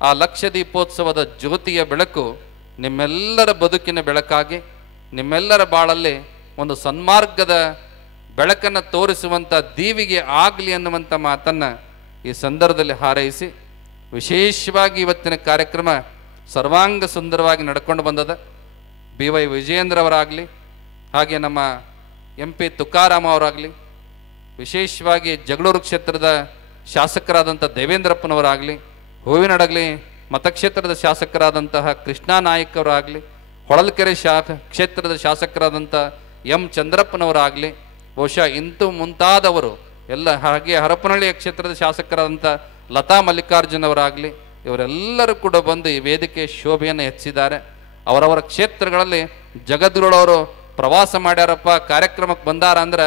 ಆ ಲಕ್ಷ ದೀಪೋತ್ಸವದ ಜ್ಯೋತಿಯ ಬೆಳಕು ನಿಮ್ಮೆಲ್ಲರ ಬದುಕಿನ ಬೆಳಕಾಗಿ, ನಿಮ್ಮೆಲ್ಲರ ಬಾಳಲ್ಲಿ ಒಂದು ಸನ್ಮಾರ್ಗದ ಬೆಳಕನ್ನು ತೋರಿಸುವಂಥ ದೀವಿಗೆ ಆಗಲಿ ಅನ್ನುವಂಥ ಮಾತನ್ನು ಈ ಸಂದರ್ಭದಲ್ಲಿ ಹಾರೈಸಿ, ವಿಶೇಷವಾಗಿ ಇವತ್ತಿನ ಕಾರ್ಯಕ್ರಮ ಸರ್ವಾಂಗ ಸುಂದರವಾಗಿ ನಡ್ಕೊಂಡು ಬಂದದ. BY ವಿಜಯೇಂದ್ರ ಅವರಾಗಲಿ, ಹಾಗೆ ನಮ್ಮ MP ತುಕಾರಾಮ ಅವರಾಗಲಿ, ವಿಶೇಷವಾಗಿ ಜಗಳೂರು ಕ್ಷೇತ್ರದ ಶಾಸಕರಾದಂಥ ದೇವೇಂದ್ರಪ್ಪನವರಾಗಲಿ, ಹೂವಿನಡಗಲಿ ಮತಕ್ಷೇತ್ರದ ಶಾಸಕರಾದಂತಹ ಕೃಷ್ಣಾ ನಾಯಕ್ ಅವರಾಗಲಿ, ಹೊಳಲ್ಕೆರೆ ಕ್ಷೇತ್ರದ ಶಾಸಕರಾದಂಥ M ಚಂದ್ರಪ್ಪನವರಾಗಲಿ, ಬಹುಶಃ ಇಂತೂ ಮುಂತಾದವರು ಎಲ್ಲ, ಹಾಗೆ ಹರಪನಹಳ್ಳಿಯ ಕ್ಷೇತ್ರದ ಶಾಸಕರಾದಂಥ ಲತಾ ಮಲ್ಲಿಕಾರ್ಜುನ್ ಅವರಾಗಲಿ, ಇವರೆಲ್ಲರೂ ಕೂಡ ಬಂದು ಈ ವೇದಿಕೆ ಶೋಭೆಯನ್ನು ಹೆಚ್ಚಿದ್ದಾರೆ. ಅವರವರ ಕ್ಷೇತ್ರಗಳಲ್ಲಿ ಜಗದ್ಗುರುಳವರು ಪ್ರವಾಸ ಮಾಡ್ಯಾರಪ್ಪ, ಕಾರ್ಯಕ್ರಮಕ್ಕೆ ಬಂದಾರ ಅಂದ್ರೆ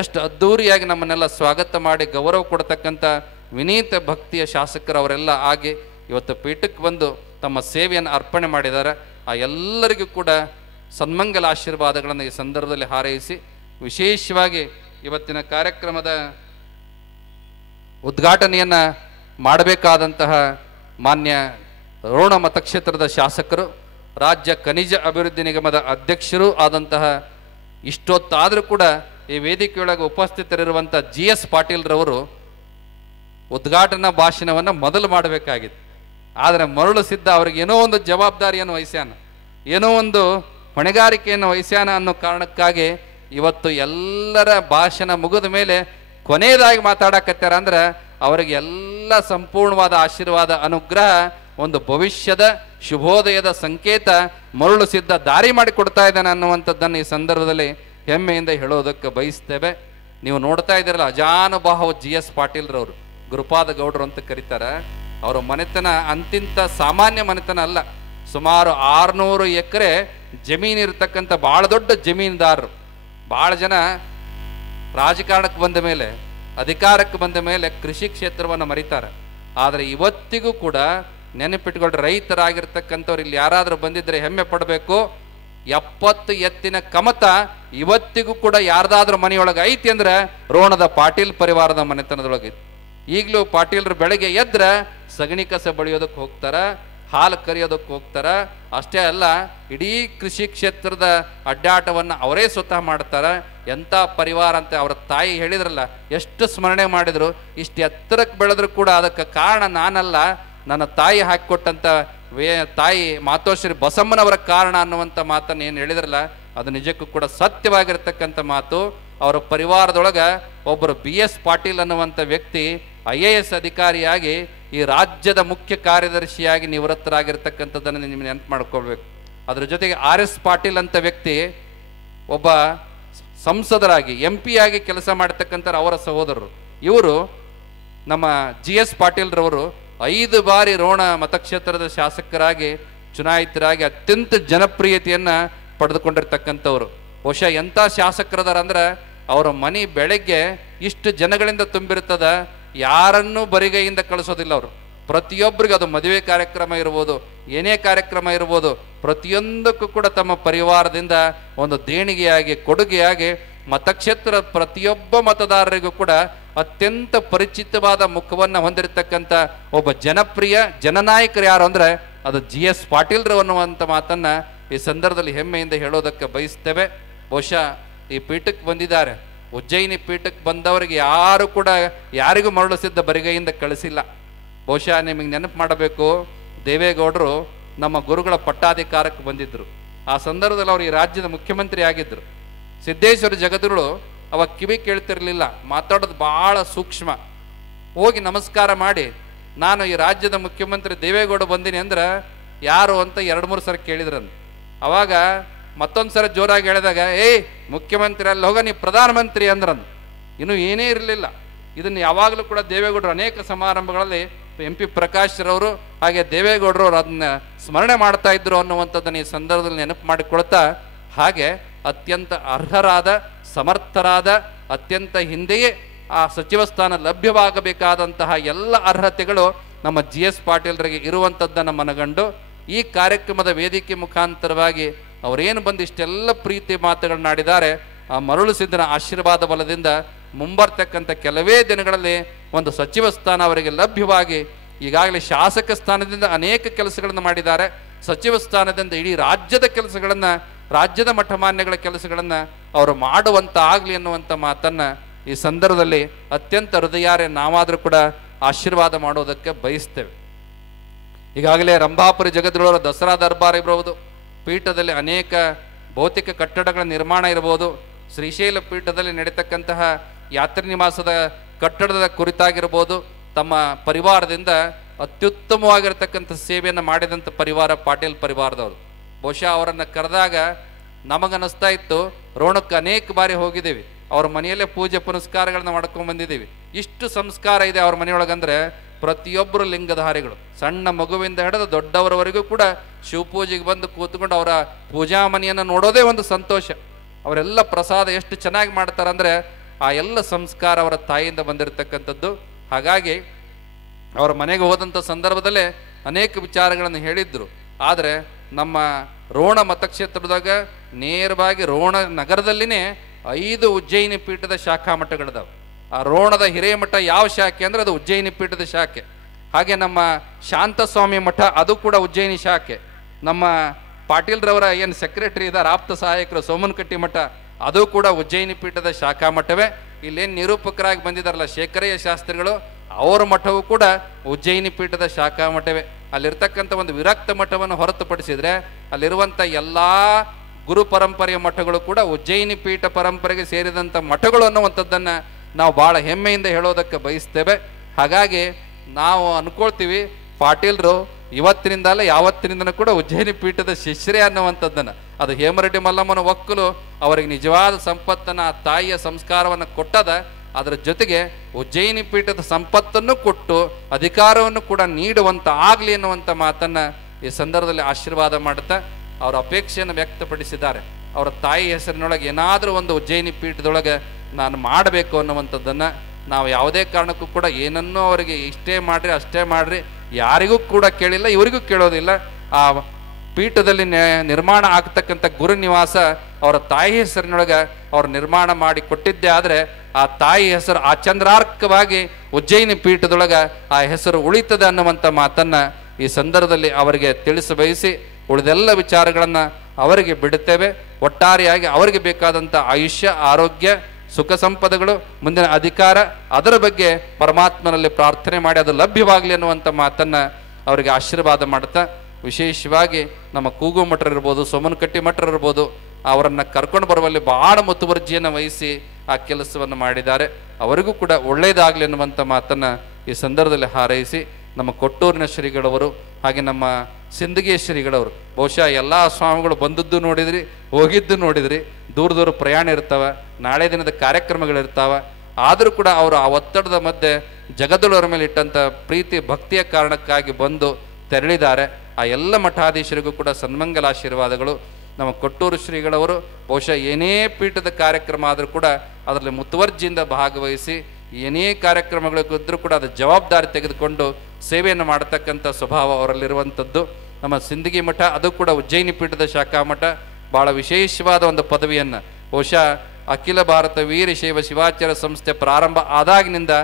ಎಷ್ಟು ಅದ್ಧೂರಿಯಾಗಿ ನಮ್ಮನ್ನೆಲ್ಲ ಸ್ವಾಗತ ಮಾಡಿ ಗೌರವ ಕೊಡ್ತಕ್ಕಂಥ ವಿನೀತ ಭಕ್ತಿಯ ಶಾಸಕರು ಅವರೆಲ್ಲ ಆಗಿ ಇವತ್ತು ಪೀಠಕ್ಕೆ ಬಂದು ತಮ್ಮ ಸೇವೆಯನ್ನು ಅರ್ಪಣೆ ಮಾಡಿದ್ದಾರೆ. ಆ ಎಲ್ಲರಿಗೂ ಕೂಡ ಸನ್ಮಂಗಲ ಆಶೀರ್ವಾದಗಳನ್ನು ಈ ಸಂದರ್ಭದಲ್ಲಿ ಹಾರೈಸಿ, ವಿಶೇಷವಾಗಿ ಇವತ್ತಿನ ಕಾರ್ಯಕ್ರಮದ ಉದ್ಘಾಟನೆಯನ್ನು ಮಾಡಬೇಕಾದಂತಹ ಮಾನ್ಯ ರೋಣ ಮತಕ್ಷೇತ್ರದ ಶಾಸಕರು, ರಾಜ್ಯ ಖನಿಜ ಅಭಿವೃದ್ಧಿ ನಿಗಮದ ಅಧ್ಯಕ್ಷರು ಆದಂತಹ, ಇಷ್ಟೊತ್ತಾದರೂ ಕೂಡ ಈ ವೇದಿಕೆಯೊಳಗೆ ಉಪಸ್ಥಿತರಿರುವಂಥ GS ಪಾಟೀಲ್ರವರು ಉದ್ಘಾಟನಾ ಭಾಷಣವನ್ನು ಮೊದಲು ಮಾಡಬೇಕಾಗಿತ್ತು. ಆದರೆ ಮರಳು ಸಿದ್ಧ ಅವ್ರಿಗೆ ಏನೋ ಒಂದು ಜವಾಬ್ದಾರಿಯನ್ನು ವಹಿಸ್ಯಾನ, ಏನೋ ಒಂದು ಹೊಣೆಗಾರಿಕೆಯನ್ನು ವಹಿಸ್ಯಾನ ಅನ್ನೋ ಕಾರಣಕ್ಕಾಗಿ ಇವತ್ತು ಎಲ್ಲರ ಭಾಷಣ ಮುಗಿದ ಮೇಲೆ ಕೊನೆಯದಾಗಿ ಮಾತಾಡಕತ್ತಾರ ಅಂದ್ರೆ ಅವರಿಗೆ ಎಲ್ಲ ಸಂಪೂರ್ಣವಾದ ಆಶೀರ್ವಾದ, ಅನುಗ್ರಹ, ಒಂದು ಭವಿಷ್ಯದ ಶುಭೋದಯದ ಸಂಕೇತ ಮರಳು ಸಿದ್ಧ ದಾರಿ ಮಾಡಿಕೊಡ್ತಾ ಇದ್ದಾನೆ ಅನ್ನುವಂಥದ್ದನ್ನು ಈ ಸಂದರ್ಭದಲ್ಲಿ ಹೆಮ್ಮೆಯಿಂದ ಹೇಳೋದಕ್ಕೆ ಬಯಸ್ತೇವೆ. ನೀವು ನೋಡ್ತಾ ಇದ್ದೀರಲ್ಲ, ಅಜಾನುಬಾಹು GS ಪಾಟೀಲ್ರವರು, ಗುರುಪಾದ ಗೌಡರು ಅಂತ ಕರೀತಾರೆ. ಅವರ ಮನೆತನ ಅಂತಿಂತ ಸಾಮಾನ್ಯ ಮನೆತನ ಅಲ್ಲ. ಸುಮಾರು 600 ಎಕರೆ ಜಮೀನಿರ್ತಕ್ಕಂಥ ಭಾಳ ದೊಡ್ಡ ಜಮೀನ್ದಾರರು. ಭಾಳ ಜನ ರಾಜಕಾರಣಕ್ಕೆ ಬಂದ ಮೇಲೆ, ಅಧಿಕಾರಕ್ಕೆ ಬಂದ ಮೇಲೆ ಕೃಷಿ ಕ್ಷೇತ್ರವನ್ನು ಮರಿತಾರೆ. ಆದರೆ ಇವತ್ತಿಗೂ ಕೂಡ ನೆನಪಿಟ್ಕೊಂಡು ರೈತರಾಗಿರ್ತಕ್ಕಂಥವ್ರು ಇಲ್ಲಿ ಯಾರಾದರೂ ಬಂದಿದ್ರೆ ಹೆಮ್ಮೆ ಪಡಬೇಕು. 70 ಎತ್ತಿನ ಕಮತ ಇವತ್ತಿಗೂ ಕೂಡ ಯಾರ್ದಾದ್ರೂ ಮನೆಯೊಳಗೆ ಐತಿ ಅಂದ್ರೆ ರೋಣದ ಪಾಟೀಲ್ ಪರಿವಾರದ ಮನೆತನದೊಳಗೆ. ಈಗಲೂ ಪಾಟೀಲ್ರು ಬೆಳಗ್ಗೆ ಎದ್ರೆ ಸಗಣಿ ಕಸ ಬಳಿಯೋದಕ್ಕೆ ಹೋಗ್ತಾರ, ಹಾಲು ಕರಿಯೋದಕ್ಕೆ ಹೋಗ್ತಾರ. ಅಷ್ಟೇ ಅಲ್ಲ, ಇಡೀ ಕೃಷಿ ಕ್ಷೇತ್ರದ ಅಡ್ಡಾಟವನ್ನು ಅವರೇ ಸ್ವತಃ ಮಾಡ್ತಾರೆ. ಎಂಥ ಪರಿವಾರ ಅಂತ ಅವರ ತಾಯಿ ಹೇಳಿದ್ರಲ್ಲ, ಎಷ್ಟು ಸ್ಮರಣೆ ಮಾಡಿದ್ರು. ಇಷ್ಟು ಎತ್ತರಕ್ಕೆ ಬೆಳೆದ್ರು ಕೂಡ ಅದಕ್ಕೆ ಕಾರಣ ನಾನಲ್ಲ, ನನ್ನ ತಾಯಿ ಹಾಕಿಕೊಟ್ಟಂಥ ತಾಯಿ ಮಾತೋಶ್ರೀ ಬಸಮ್ಮನವರ ಕಾರಣ ಅನ್ನುವಂಥ ಮಾತನ್ನು ಏನು ಹೇಳಿದ್ರಲ್ಲ, ಅದು ನಿಜಕ್ಕೂ ಕೂಡ ಸತ್ಯವಾಗಿರ್ತಕ್ಕಂಥ ಮಾತು. ಅವರ ಪರಿವಾರದೊಳಗೆ ಒಬ್ಬರು BS ಪಾಟೀಲ್ ಅನ್ನುವಂಥ ವ್ಯಕ್ತಿ IAS ಅಧಿಕಾರಿಯಾಗಿ ಈ ರಾಜ್ಯದ ಮುಖ್ಯ ಕಾರ್ಯದರ್ಶಿಯಾಗಿ ನಿವೃತ್ತರಾಗಿರ್ತಕ್ಕಂಥದ್ದನ್ನು ನಿಮಗೆ ನೆನಪು ಮಾಡ್ಕೊಳ್ಬೇಕು. ಅದರ ಜೊತೆಗೆ RS ಪಾಟೀಲ್ ಅಂತ ವ್ಯಕ್ತಿ ಒಬ್ಬ ಸಂಸದರಾಗಿ MP ಆಗಿ ಕೆಲಸ ಮಾಡ್ತಕ್ಕಂಥ ಅವರ ಸಹೋದರರು. ಇವರು ನಮ್ಮ GS ಪಾಟೀಲ್ರವರು 5 ಬಾರಿ ರೋಣ ಮತಕ್ಷೇತ್ರದ ಶಾಸಕರಾಗಿ ಚುನಾಯಿತರಾಗಿ ಅತ್ಯಂತ ಜನಪ್ರಿಯತೆಯನ್ನು ಪಡೆದುಕೊಂಡಿರ್ತಕ್ಕಂಥವ್ರು. ಬಹುಶಃ ಎಂಥ ಶಾಸಕರದಾರ ಅಂದ್ರೆ ಅವರ ಮನೆ ಬೆಳಗ್ಗೆ ಇಷ್ಟು ಜನಗಳಿಂದ ತುಂಬಿರ್ತದ, ಯಾರನ್ನೂ ಬರಿಗೈಯಿಂದ ಕಳಿಸೋದಿಲ್ಲ ಅವರು. ಪ್ರತಿಯೊಬ್ಬರಿಗೂ ಅದು ಮದುವೆ ಕಾರ್ಯಕ್ರಮ ಇರ್ಬೋದು, ಏನೇ ಕಾರ್ಯಕ್ರಮ ಇರ್ಬೋದು, ಪ್ರತಿಯೊಂದಕ್ಕೂ ಕೂಡ ತಮ್ಮ ಪರಿವಾರದಿಂದ ಒಂದು ದೇಣಿಗೆಯಾಗಿ ಕೊಡುಗೆಯಾಗಿ ಮತಕ್ಷೇತ್ರ ಪ್ರತಿಯೊಬ್ಬ ಮತದಾರರಿಗೂ ಕೂಡ ಅತ್ಯಂತ ಪರಿಚಿತವಾದ ಮುಖವನ್ನು ಹೊಂದಿರತಕ್ಕಂಥ ಒಬ್ಬ ಜನಪ್ರಿಯ ಜನನಾಯಕರು ಯಾರು ಅಂದರೆ ಅದು GS ಪಾಟೀಲ್ರು ಅನ್ನುವಂಥ ಮಾತನ್ನ ಈ ಸಂದರ್ಭದಲ್ಲಿ ಹೆಮ್ಮೆಯಿಂದ ಹೇಳೋದಕ್ಕೆ ಬಯಸ್ತೇವೆ. ಬಹುಶಃ ಈ ಪೀಠಕ್ಕೆ ಬಂದಿದ್ದಾರೆ, ಉಜ್ಜಯಿನಿ ಪೀಠಕ್ಕೆ ಬಂದವರಿಗೆ ಯಾರು ಕೂಡ ಯಾರಿಗೂ ಮರಳಿಸಿದ್ದ ಬರಿಗೈಯಿಂದ ಕಳಿಸಿಲ್ಲ. ಬಹುಶಃ ನಿಮಗೆ ನೆನಪು ಮಾಡಬೇಕು, ದೇವೇಗೌಡರು ನಮ್ಮ ಗುರುಗಳ ಪಟ್ಟಾಧಿಕಾರಕ್ಕೆ ಬಂದಿದ್ದರು. ಆ ಸಂದರ್ಭದಲ್ಲಿ ಅವರು ಈ ರಾಜ್ಯದ ಮುಖ್ಯಮಂತ್ರಿ ಆಗಿದ್ದರು. ಸಿದ್ದೇಶ್ವರ ಜಗದ್ಗುರು ಅವಾಗ ಕಿವಿ ಕೇಳ್ತಿರ್ಲಿಲ್ಲ, ಮಾತಾಡೋದು ಭಾಳ ಸೂಕ್ಷ್ಮ. ಹೋಗಿ ನಮಸ್ಕಾರ ಮಾಡಿ, ನಾನು ಈ ರಾಜ್ಯದ ಮುಖ್ಯಮಂತ್ರಿ ದೇವೇಗೌಡ ಬಂದೀನಿ ಅಂದ್ರೆ ಯಾರು ಅಂತ 2-3 ಸಲ ಕೇಳಿದ್ರಂತ. ಅವಾಗ ಮತ್ತೊಂದು ಸಲ ಜೋರಾಗಿ ಹೇಳಿದಾಗ ಮುಖ್ಯಮಂತ್ರಿ ಅಲ್ಲಿ ಹೋಗ ನೀ ಪ್ರಧಾನಮಂತ್ರಿ ಅಂದ್ರಂತ. ಇನ್ನೂ ಏನೇ ಇರಲಿಲ್ಲ. ಇದನ್ನು ಯಾವಾಗಲೂ ಕೂಡ ದೇವೇಗೌಡರು ಅನೇಕ ಸಮಾರಂಭಗಳಲ್ಲಿ MP ಪ್ರಕಾಶ್ ರವರು ಹಾಗೆ ದೇವೇಗೌಡರವರು ಅದನ್ನ ಸ್ಮರಣೆ ಮಾಡ್ತಾ ಇದ್ರು ಅನ್ನುವಂಥದ್ದನ್ನು ಈ ಸಂದರ್ಭದಲ್ಲಿ ನೆನಪು ಮಾಡಿಕೊಳ್ತಾ, ಹಾಗೆ ಅತ್ಯಂತ ಅರ್ಹರಾದ ಸಮರ್ಥರಾದ ಅತ್ಯಂತ ಹಿಂದೆಯೇ ಆ ಸಚಿವ ಸ್ಥಾನ ಲಭ್ಯವಾಗಬೇಕಾದಂತಹ ಎಲ್ಲ ಅರ್ಹತೆಗಳು ನಮ್ಮ GS ಪಾಟೀಲ್ರಿಗೆ ಇರುವಂಥದ್ದನ್ನು ಮನಗಂಡು ಈ ಕಾರ್ಯಕ್ರಮದ ವೇದಿಕೆ ಮುಖಾಂತರವಾಗಿ ಅವರೇನು ಬಂದು ಇಷ್ಟೆಲ್ಲ ಪ್ರೀತಿ ಮಾತುಗಳನ್ನಾಡಿದ್ದಾರೆ, ಆ ಮರಳು ಸಿದ್ದನ ಆಶೀರ್ವಾದ ಬಲದಿಂದ ಮುಂಬರ್ತಕ್ಕಂಥ ಕೆಲವೇ ದಿನಗಳಲ್ಲಿ ಒಂದು ಸಚಿವ ಸ್ಥಾನ ಅವರಿಗೆ ಲಭ್ಯವಾಗಿ, ಈಗಾಗಲೇ ಶಾಸಕ ಸ್ಥಾನದಿಂದ ಅನೇಕ ಕೆಲಸಗಳನ್ನು ಮಾಡಿದ್ದಾರೆ, ಸಚಿವ ಸ್ಥಾನದಿಂದ ಇಡೀ ರಾಜ್ಯದ ಕೆಲಸಗಳನ್ನು, ರಾಜ್ಯದ ಮಠಮಾನ್ಯಗಳ ಕೆಲಸಗಳನ್ನು ಅವರು ಮಾಡುವಂತ ಆಗಲಿ ಅನ್ನುವಂಥ ಮಾತನ್ನು ಈ ಸಂದರ್ಭದಲ್ಲಿ ಅತ್ಯಂತ ಹೃದಯಾರೆ ನಾವಾದರೂ ಕೂಡ ಆಶೀರ್ವಾದ ಮಾಡೋದಕ್ಕೆ ಬಯಸ್ತೇವೆ. ಈಗಾಗಲೇ ರಂಭಾಪುರಿ ಜಗದ್ಗುರುವರ ದಸರಾ ದರ್ಬಾರ್ ಇರಬಹುದು, ಪೀಠದಲ್ಲಿ ಅನೇಕ ಭೌತಿಕ ಕಟ್ಟಡಗಳ ನಿರ್ಮಾಣ ಇರಬಹುದು, ಶ್ರೀಶೈಲ ಪೀಠದಲ್ಲಿ ನಡೀತಕ್ಕಂತಹ ಯಾತ್ರಿ ನಿವಾಸದ ಕಟ್ಟಡದ ಕುರಿತಾಗಿರ್ಬೋದು, ತಮ್ಮ ಪರಿವಾರದಿಂದ ಅತ್ಯುತ್ತಮವಾಗಿರ್ತಕ್ಕಂಥ ಸೇವೆಯನ್ನು ಮಾಡಿದಂಥ ಪರಿವಾರ ಪಾಟೀಲ್ ಪರಿವಾರದವರು. ಬಹುಶಃ ಅವರನ್ನು ಕರೆದಾಗ ನಮಗನ್ನಿಸ್ತಾ ಇತ್ತು, ರೋಣಕ್ಕೆ ಅನೇಕ ಬಾರಿ ಹೋಗಿದ್ದೀವಿ, ಅವ್ರ ಮನೆಯಲ್ಲೇ ಪೂಜೆ ಪುನಸ್ಕಾರಗಳನ್ನ ಮಾಡ್ಕೊಂಡು ಬಂದಿದ್ದೀವಿ. ಇಷ್ಟು ಸಂಸ್ಕಾರ ಇದೆ ಅವ್ರ ಮನೆಯೊಳಗಂದ್ರೆ ಪ್ರತಿಯೊಬ್ಬರು ಲಿಂಗಧಾರಿಗಳು, ಸಣ್ಣ ಮಗುವಿಂದ ಹಿಡಿದು ದೊಡ್ಡವರವರೆಗೂ ಕೂಡ ಶಿವಪೂಜೆಗೆ ಬಂದು ಕೂತ್ಕೊಂಡು ಅವರ ಪೂಜಾ ಮನೆಯನ್ನು ನೋಡೋದೇ ಒಂದು ಸಂತೋಷ. ಅವರೆಲ್ಲ ಪ್ರಸಾದ ಎಷ್ಟು ಚೆನ್ನಾಗಿ ಮಾಡ್ತಾರಂದ್ರೆ ಆ ಎಲ್ಲ ಸಂಸ್ಕಾರ ಅವರ ತಾಯಿಯಿಂದ ಬಂದಿರತಕ್ಕಂಥದ್ದು. ಹಾಗಾಗಿ ಅವರ ಮನೆಗೆ ಹೋದಂಥ ಸಂದರ್ಭದಲ್ಲೇ ಅನೇಕ ವಿಚಾರಗಳನ್ನು ಹೇಳಿದ್ರು. ಆದರೆ ನಮ್ಮ ರೋಣ ಮತಕ್ಷೇತ್ರದಾಗ ನೇರವಾಗಿ ರೋಣ ನಗರದಲ್ಲಿನೇ 5 ಉಜ್ಜಯಿನಿ ಪೀಠದ ಶಾಖಾ ಮಠಗಳಿದಾವೆ. ಆ ರೋಣದ ಹಿರೇಮಠ ಯಾವ ಶಾಖೆ ಅಂದ್ರೆ ಅದು ಉಜ್ಜಯಿನಿ ಪೀಠದ ಶಾಖೆ. ಹಾಗೆ ನಮ್ಮ ಶಾಂತಸ್ವಾಮಿ ಮಠ ಅದು ಕೂಡ ಉಜ್ಜಯಿನಿ ಶಾಖೆ. ನಮ್ಮ ಪಾಟೀಲ್ರವರ ಏನು ಸೆಕ್ರೆಟರಿ ಇದ್ದಾರೆ ಆಪ್ತ ಸಹಾಯಕರು ಸೋಮನಕಟ್ಟಿ ಮಠ ಅದು ಕೂಡ ಉಜ್ಜಯಿನಿ ಪೀಠದ ಶಾಖಾ ಮಠವೇ. ಇಲ್ಲೇನು ನಿರೂಪಕರಾಗಿ ಬಂದಿದ್ದಾರಲ್ಲ ಶೇಖರಯ್ಯ ಶಾಸ್ತ್ರಿಗಳು, ಅವರ ಮಠವು ಕೂಡ ಉಜ್ಜಯಿನಿ ಪೀಠದ ಶಾಖಾ ಮಠವೇ. ಅಲ್ಲಿರ್ತಕ್ಕಂಥ ಒಂದು ವಿರಕ್ತ ಮಠವನ್ನು ಹೊರತುಪಡಿಸಿದ್ರೆ ಅಲ್ಲಿರುವಂಥ ಎಲ್ಲ ಗುರು ಪರಂಪರೆಯ ಮಠಗಳು ಕೂಡ ಉಜ್ಜಯಿನಿ ಪೀಠ ಪರಂಪರೆಗೆ ಸೇರಿದಂಥ ಮಠಗಳು ಅನ್ನುವಂಥದ್ದನ್ನು ನಾವು ಭಾಳ ಹೆಮ್ಮೆಯಿಂದ ಹೇಳೋದಕ್ಕೆ ಬಯಸ್ತೇವೆ. ಹಾಗಾಗಿ ನಾವು ಅನ್ಕೊಳ್ತೀವಿ ಪಾಟೀಲ್ರು ಇವತ್ತಿನಿಂದ ಅಲ್ಲ ಯಾವತ್ತಿನಿಂದನೂ ಕೂಡ ಉಜ್ಜಯಿನಿ ಪೀಠದ ಶಿಷ್ಯರೇ ಅನ್ನುವಂಥದ್ದನ್ನು. ಅದು ಹೇಮರೆಡ್ಡಿ ಮಲ್ಲಮ್ಮನ ಒಕ್ಕಲು ಅವರಿಗೆ ನಿಜವಾದ ಸಂಪತ್ತನ್ನು ಆ ತಾಯಿಯ ಸಂಸ್ಕಾರವನ್ನು ಕೊಟ್ಟದ. ಅದರ ಜೊತೆಗೆ ಉಜ್ಜಯಿನಿ ಪೀಠದ ಸಂಪತ್ತನ್ನು ಕೊಟ್ಟು ಅಧಿಕಾರವನ್ನು ಕೂಡ ನೀಡುವಂತ ಆಗಲಿ ಅನ್ನುವಂಥ ಮಾತನ್ನು ಈ ಸಂದರ್ಭದಲ್ಲಿ ಆಶೀರ್ವಾದ ಮಾಡುತ್ತಾ ಅವರ ಅಪೇಕ್ಷೆಯನ್ನು ವ್ಯಕ್ತಪಡಿಸಿದ್ದಾರೆ. ಅವರ ತಾಯಿ ಹೆಸರಿನೊಳಗೆ ಏನಾದರೂ ಒಂದು ಉಜ್ಜಯಿನಿ ಪೀಠದೊಳಗೆ ನಾನು ಮಾಡಬೇಕು ಅನ್ನುವಂಥದ್ದನ್ನು ನಾವು ಯಾವುದೇ ಕಾರಣಕ್ಕೂ ಕೂಡ ಏನನ್ನೂ ಅವರಿಗೆ ಇಷ್ಟೇ ಮಾಡ್ರಿ ಅಷ್ಟೇ ಮಾಡ್ರಿ ಯಾರಿಗೂ ಕೂಡ ಕೇಳಿಲ್ಲ, ಇವರಿಗೂ ಕೇಳೋದಿಲ್ಲ. ಆ ಪೀಠದಲ್ಲಿ ನಿರ್ಮಾಣ ಆಗ್ತಕ್ಕಂಥ ಗುರು ನಿವಾಸ ಅವರ ತಾಯಿ ಹೆಸರಿನೊಳಗೆ ಅವ್ರು ನಿರ್ಮಾಣ ಮಾಡಿ ಕೊಟ್ಟಿದ್ದೇ ಆದರೆ ಆ ತಾಯಿ ಹೆಸರು ಆಚಂದ್ರಾರ್ಕವಾಗಿ ಉಜ್ಜಯಿನಿ ಪೀಠದೊಳಗೆ ಆ ಹೆಸರು ಉಳಿತದೆ ಅನ್ನುವಂಥ ಮಾತನ್ನ ಈ ಸಂದರ್ಭದಲ್ಲಿ ಅವರಿಗೆ ತಿಳಿಸಿ ಬಯಸಿ ಉಳಿದೆಲ್ಲ ವಿಚಾರಗಳನ್ನು ಅವರಿಗೆ ಬಿಡುತ್ತೇವೆ. ಒಟ್ಟಾರೆಯಾಗಿ ಅವರಿಗೆ ಬೇಕಾದಂಥ ಆಯುಷ್ಯ, ಆರೋಗ್ಯ, ಸುಖ ಸಂಪದಗಳು, ಮುಂದಿನ ಅಧಿಕಾರ, ಅದರ ಬಗ್ಗೆ ಪರಮಾತ್ಮನಲ್ಲಿ ಪ್ರಾರ್ಥನೆ ಮಾಡಿ ಅದು ಲಭ್ಯವಾಗಲಿ ಅನ್ನುವಂಥ ಮಾತನ್ನ ಅವರಿಗೆ ಆಶೀರ್ವಾದ ಮಾಡುತ್ತಾ, ವಿಶೇಷವಾಗಿ ನಮ್ಮ ಕೂಗು ಮಠರು ಇರ್ಬೋದು, ಸೋಮನಕಟ್ಟಿ ಮಠರು ಇರ್ಬೋದು, ಅವರನ್ನು ಕರ್ಕೊಂಡು ಬರುವಲ್ಲಿ ಬಹಳ ಮುತುವರ್ಜಿಯನ್ನು ವಹಿಸಿ ಆ ಕೆಲಸವನ್ನು ಮಾಡಿದ್ದಾರೆ. ಅವರಿಗೂ ಕೂಡ ಒಳ್ಳೆಯದಾಗಲಿ ಅನ್ನುವಂಥ ಮಾತನ್ನು ಈ ಸಂದರ್ಭದಲ್ಲಿ ಹಾರೈಸಿ, ನಮ್ಮ ಕೊಟ್ಟೂರಿನ ಶ್ರೀಗಳವರು ಹಾಗೆ ನಮ್ಮ ಸಿಂದಗಿ ಶ್ರೀಗಳವರು ಬಹುಶಃ ಎಲ್ಲ ಸ್ವಾಮಿಗಳು ಬಂದದ್ದು ನೋಡಿದ್ರಿ, ಹೋಗಿದ್ದು ನೋಡಿದ್ರಿ. ದೂರ ದೂರ ಪ್ರಯಾಣ ಇರ್ತಾವ, ನಾಳೆ ದಿನದ ಕಾರ್ಯಕ್ರಮಗಳಿರ್ತಾವ. ಆದರೂ ಕೂಡ ಅವರು ಆ ಒತ್ತಡದ ಮಧ್ಯೆ ಜಗದೊಳವರ ಮೇಲೆ ಇಟ್ಟಂಥ ಪ್ರೀತಿ ಭಕ್ತಿಯ ಕಾರಣಕ್ಕಾಗಿ ಬಂದು ತೆರಳಿದ್ದಾರೆ. ಆ ಎಲ್ಲ ಮಠಾಧೀಶರಿಗೂ ಕೂಡ ಸನ್ಮಂಗಲ ಆಶೀರ್ವಾದಗಳು. ನಮ್ಮ ಕೊಟ್ಟೂರು ಶ್ರೀಗಳವರು ಬಹುಶಃ ಏನೇ ಪೀಠದ ಕಾರ್ಯಕ್ರಮ ಆದರೂ ಕೂಡ ಅದರಲ್ಲಿ ಮುತುವರ್ಜಿಯಿಂದ ಭಾಗವಹಿಸಿ ಏನೇ ಕಾರ್ಯಕ್ರಮಗಳಿದ್ದರೂ ಕೂಡ ಅದು ಜವಾಬ್ದಾರಿ ತೆಗೆದುಕೊಂಡು ಸೇವೆಯನ್ನು ಮಾಡತಕ್ಕಂಥ ಸ್ವಭಾವ ಅವರಲ್ಲಿರುವಂಥದ್ದು. ನಮ್ಮ ಸಿಂದಗಿ ಮಠ ಅದು ಕೂಡ ಉಜ್ಜಯಿನಿ ಪೀಠದ ಶಾಖಾ ಮಠ ಭಾಳ ವಿಶೇಷವಾದ ಒಂದು ಪದವಿಯನ್ನು ಬಹುಶಃ ಅಖಿಲ ಭಾರತ ವೀರಶೈವ ಶಿವಾಚಾರ್ಯ ಸಂಸ್ಥೆ ಪ್ರಾರಂಭ ಆದಾಗಿನಿಂದ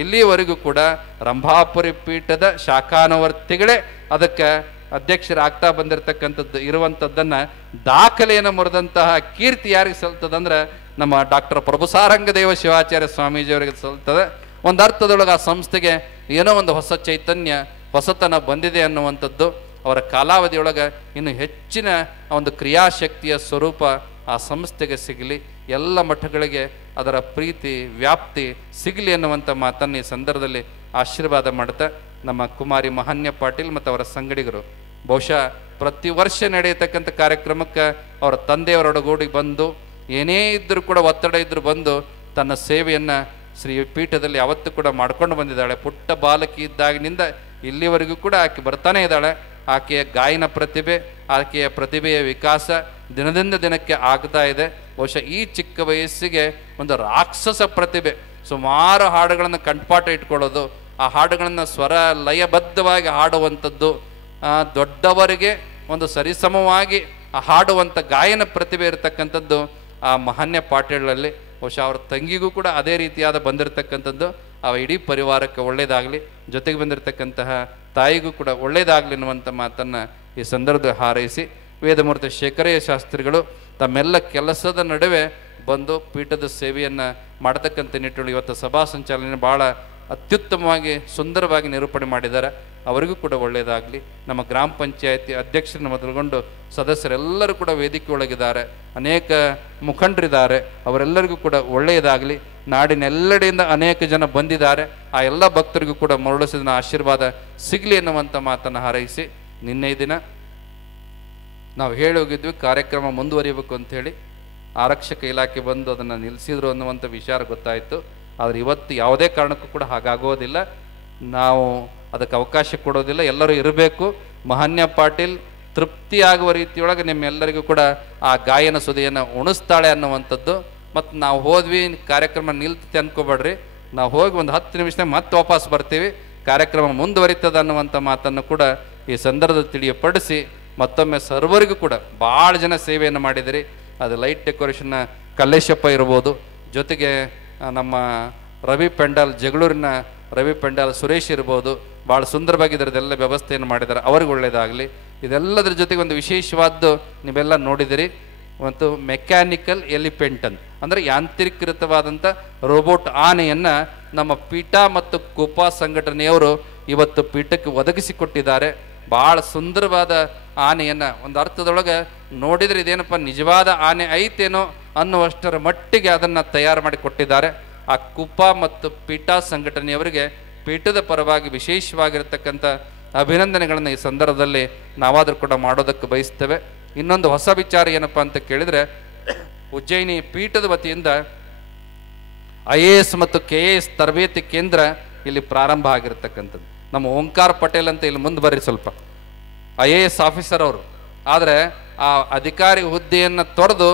ಇಲ್ಲಿಯವರೆಗೂ ಕೂಡ ರಂಭಾಪುರಿ ಪೀಠದ ಶಾಖಾನುವರ್ತಿಗಳೇ ಅದಕ್ಕೆ ಅಧ್ಯಕ್ಷರಾಗ್ತಾ ಬಂದಿರತಕ್ಕಂಥದ್ದು ಇರುವಂಥದ್ದನ್ನು ದಾಖಲೆಯನ್ನು ಮುರಿದಂತಹ ಕೀರ್ತಿ ಯಾರಿಗೆ ಸಲ್ತದಂದ್ರೆ ನಮ್ಮ ಡಾಕ್ಟರ್ ಪ್ರಭುಸಾರಂಗದೇವ ಶಿವಾಚಾರ್ಯ ಸ್ವಾಮೀಜಿಯವರಿಗೆ ಸಲ್ತದೆ. ಒಂದು ಅರ್ಥದೊಳಗೆ ಆ ಸಂಸ್ಥೆಗೆ ಏನೋ ಒಂದು ಹೊಸ ಚೈತನ್ಯ ಹೊಸತನ ಬಂದಿದೆ ಅನ್ನುವಂಥದ್ದು. ಅವರ ಕಾಲಾವಧಿಯೊಳಗೆ ಇನ್ನು ಹೆಚ್ಚಿನ ಒಂದು ಕ್ರಿಯಾಶಕ್ತಿಯ ಸ್ವರೂಪ ಆ ಸಂಸ್ಥೆಗೆ ಸಿಗಲಿ, ಎಲ್ಲ ಮಠಗಳಿಗೆ ಅದರ ಪ್ರೀತಿ ವ್ಯಾಪ್ತಿ ಸಿಗಲಿ ಅನ್ನುವಂಥ ಮಾತನ್ನು ಈ ಸಂದರ್ಭದಲ್ಲಿ ಆಶೀರ್ವಾದ ಮಾಡ್ತಾ ನಮ್ಮ ಕುಮಾರಿ ಮಹಾನ್ಯ ಪಾಟೀಲ್ ಮತ್ತು ಅವರ ಸಂಗಡಿಗರು ಬಹುಶಃ ಪ್ರತಿ ವರ್ಷ ನಡೆಯತಕ್ಕಂಥ ಕಾರ್ಯಕ್ರಮಕ್ಕೆ ಅವರ ತಂದೆಯವರೊಡಗೂಡಿ ಬಂದು ಏನೇ ಇದ್ದರೂ ಕೂಡ ಒತ್ತಡ ಇದ್ದರೂ ಬಂದು ತನ್ನ ಸೇವೆಯನ್ನು ಶ್ರೀ ಪೀಠದಲ್ಲಿ ಯಾವತ್ತೂ ಕೂಡ ಮಾಡ್ಕೊಂಡು ಬಂದಿದ್ದಾಳೆ. ಪುಟ್ಟ ಬಾಲಕಿ ಇದ್ದಾಗಿನಿಂದ ಇಲ್ಲಿವರೆಗೂ ಕೂಡ ಆಕೆ ಬರ್ತಾನೆ ಇದ್ದಾಳೆ. ಆಕೆಯ ಗಾಯನ ಪ್ರತಿಭೆ, ಆಕೆಯ ಪ್ರತಿಭೆಯ ವಿಕಾಸ ದಿನದಿಂದ ದಿನಕ್ಕೆ ಆಗ್ತಾ ಇದೆ. ಬಹುಶಃ ಈ ಚಿಕ್ಕ ವಯಸ್ಸಿಗೆ ಒಂದು ರಾಕ್ಷಸ ಪ್ರತಿಭೆ, ಸುಮಾರು ಹಾಡುಗಳನ್ನು ಕಂಠಪಾಠ ಇಟ್ಕೊಳ್ಳೋದು, ಆ ಹಾಡುಗಳನ್ನು ಸ್ವರ ಲಯಬದ್ಧವಾಗಿ ಹಾಡುವಂಥದ್ದು, ದೊಡ್ಡವರಿಗೆ ಒಂದು ಸರಿಸಮವಾಗಿ ಹಾಡುವಂಥ ಗಾಯನ ಪ್ರತಿಭೆ ಇರತಕ್ಕಂಥದ್ದು ಆ ಮಹಾನ್ಯ ಪಾಟೀಲಲ್ಲಿ. ಬಹುಶಃ ಅವ್ರ ತಂಗಿಗೂ ಕೂಡ ಅದೇ ರೀತಿಯಾದ ಬಂದಿರತಕ್ಕಂಥದ್ದು. ಆ ಇಡೀ ಪರಿವಾರಕ್ಕೆ ಒಳ್ಳೆಯದಾಗಲಿ, ಜೊತೆಗೆ ಬಂದಿರತಕ್ಕಂತಹ ತಾಯಿಗೂ ಕೂಡ ಒಳ್ಳೆಯದಾಗಲಿ ಅನ್ನುವಂಥ ಮಾತನ್ನು ಈ ಸಂದರ್ಭದಲ್ಲಿ ಹಾರೈಸಿ, ವೇದಮೂರ್ತಿ ಶೇಖರಯ್ಯ ಶಾಸ್ತ್ರಿಗಳು ತಮ್ಮೆಲ್ಲ ಕೆಲಸದ ನಡುವೆ ಬಂದು ಪೀಠದ ಸೇವೆಯನ್ನು ಮಾಡತಕ್ಕಂಥ ನಿಟ್ಟಿನಲ್ಲಿ ಇವತ್ತು ಸಭಾ ಸಂಚಾಲನೆ ಭಾಳ ಅತ್ಯುತ್ತಮವಾಗಿ ಸುಂದರವಾಗಿ ನಿರೂಪಣೆ ಮಾಡಿದ್ದಾರೆ. ಅವರಿಗೂ ಕೂಡ ಒಳ್ಳೆಯದಾಗಲಿ. ನಮ್ಮ ಗ್ರಾಮ ಪಂಚಾಯತಿ ಅಧ್ಯಕ್ಷರನ್ನು ಮೊದಲುಗೊಂಡು ಸದಸ್ಯರೆಲ್ಲರೂ ಕೂಡ ವೇದಿಕೆ ಒಳಗಿದ್ದಾರೆ, ಅನೇಕ ಮುಖಂಡರಿದ್ದಾರೆ, ಅವರೆಲ್ಲರಿಗೂ ಕೂಡ ಒಳ್ಳೆಯದಾಗಲಿ. ನಾಡಿನೆಲ್ಲೆಡೆಯಿಂದ ಅನೇಕ ಜನ ಬಂದಿದ್ದಾರೆ, ಆ ಎಲ್ಲ ಭಕ್ತರಿಗೂ ಕೂಡ ಮರಳಿಸಿದ ಆಶೀರ್ವಾದ ಸಿಗಲಿ ಎನ್ನುವಂಥ ಮಾತನ್ನು ಹಾರೈಸಿ, ನಿನ್ನೆ ದಿನ ನಾವು ಹೇಳಿ ಹೋಗಿದ್ವಿ ಕಾರ್ಯಕ್ರಮ ಮುಂದುವರಿಯಬೇಕು ಅಂಥೇಳಿ. ಆರಕ್ಷಕ ಇಲಾಖೆ ಬಂದು ಅದನ್ನು ನಿಲ್ಲಿಸಿದ್ರು ಅನ್ನುವಂಥ ವಿಚಾರ ಗೊತ್ತಾಯಿತು. ಆದರೆ ಇವತ್ತು ಯಾವುದೇ ಕಾರಣಕ್ಕೂ ಕೂಡ ಹಾಗಾಗೋದಿಲ್ಲ, ನಾವು ಅದಕ್ಕೆ ಅವಕಾಶ ಕೊಡೋದಿಲ್ಲ. ಎಲ್ಲರೂ ಇರಬೇಕು. ಮಹಾನ್ಯ ಪಾಟೀಲ್ ತೃಪ್ತಿಯಾಗುವ ರೀತಿಯೊಳಗೆ ನಿಮ್ಮೆಲ್ಲರಿಗೂ ಕೂಡ ಆ ಗಾಯನ ಸುದಿಯನ್ನು ಉಣಿಸ್ತಾಳೆ ಅನ್ನುವಂಥದ್ದು. ಮತ್ತು ನಾವು ಹೋದ್ವಿ, ಕಾರ್ಯಕ್ರಮ ನಿಲ್ತತೆ ಅಂದ್ಕೋಬೇಡ್ರಿ, ನಾವು ಹೋಗಿ ಒಂದು 10 ನಿಮಿಷದಾಗ ಮತ್ತೆ ವಾಪಸ್ ಬರ್ತೀವಿ, ಕಾರ್ಯಕ್ರಮ ಮುಂದುವರಿತದೆ ಅನ್ನುವಂಥ ಮಾತನ್ನು ಕೂಡ ಈ ಸಂದರ್ಭದಲ್ಲಿ ತಿಳಿಯಪಡಿಸಿ, ಮತ್ತೊಮ್ಮೆ ಸರ್ವರಿಗೂ ಕೂಡ ಭಾಳ ಜನ ಸೇವೆಯನ್ನು ಮಾಡಿದಿರಿ. ಅದು ಲೈಟ್ ಡೆಕೋರೇಷನ್ನ ಕಲ್ಲೇಶಪ್ಪ ಇರ್ಬೋದು, ಜೊತೆಗೆ ನಮ್ಮ ರವಿ ಪೆಂಡಾಲ್ ಜಗಳೂರಿನ ರವಿ ಪೆಂಡಾಲ್ ಸುರೇಶ್ ಇರ್ಬೋದು, ಭಾಳ ಸುಂದರವಾಗಿ ಇದರದೆಲ್ಲ ವ್ಯವಸ್ಥೆಯನ್ನು ಮಾಡಿದ್ದಾರೆ, ಅವ್ರಿಗೆ ಒಳ್ಳೆಯದಾಗಲಿ. ಇದೆಲ್ಲದರ ಜೊತೆಗೆ ಒಂದು ವಿಶೇಷವಾದ್ದು ನೀವೆಲ್ಲ ನೋಡಿದಿರಿ, ಮತ್ತು ಮೆಕ್ಯಾನಿಕಲ್ ಎಲಿಫೆಂಟ್ ಅಂತ ಅಂದರೆ ಯಾಂತ್ರೀಕೃತವಾದಂಥ ರೋಬೋಟ್ ಆನೆಯನ್ನು ನಮ್ಮ ಪೀಠ ಮತ್ತು ಕೋಪಾ ಸಂಘಟನೆಯವರು ಇವತ್ತು ಪೀಠಕ್ಕೆ ಒದಗಿಸಿಕೊಟ್ಟಿದ್ದಾರೆ. ಭಾಳ ಸುಂದರವಾದ ಆನೆಯನ್ನು ಒಂದು ಅರ್ಥದೊಳಗೆ ನೋಡಿದರೆ ಇದೇನಪ್ಪ ನಿಜವಾದ ಆನೆ ಐತೇನೋ ಅನ್ನುವಷ್ಟರ ಮಟ್ಟಿಗೆ ಅದನ್ನು ತಯಾರು ಮಾಡಿ ಕೊಟ್ಟಿದ್ದಾರೆ. ಆ ಕುಪ ಮತ್ತು ಪೀಠ ಸಂಘಟನೆಯವರಿಗೆ ಪೀಠದ ಪರವಾಗಿ ವಿಶೇಷವಾಗಿರತಕ್ಕಂಥ ಅಭಿನಂದನೆಗಳನ್ನು ಈ ಸಂದರ್ಭದಲ್ಲಿ ನಾವಾದರೂ ಕೂಡ ಮಾಡೋದಕ್ಕೆ ಬಯಸ್ತೇವೆ. ಇನ್ನೊಂದು ಹೊಸ ವಿಚಾರ ಏನಪ್ಪ ಅಂತ ಕೇಳಿದರೆ, ಉಜ್ಜಯಿನಿ ಪೀಠದ ವತಿಯಿಂದ IAS ಮತ್ತು KAS ತರಬೇತಿ ಕೇಂದ್ರ ಇಲ್ಲಿ ಪ್ರಾರಂಭ ಆಗಿರತಕ್ಕಂಥದ್ದು. ನಮ್ಮ ಓಂಕಾರ ಪಟೇಲ್ ಅಂತ ಇಲ್ಲಿ ಮುಂದೆ ಬರ್ರಿ, ಸ್ವಲ್ಪ IAS ಆಫೀಸರ್ ಅವರು. ಆದರೆ ಆ ಅಧಿಕಾರಿ ಹುದ್ದೆಯನ್ನು ತೊರೆದು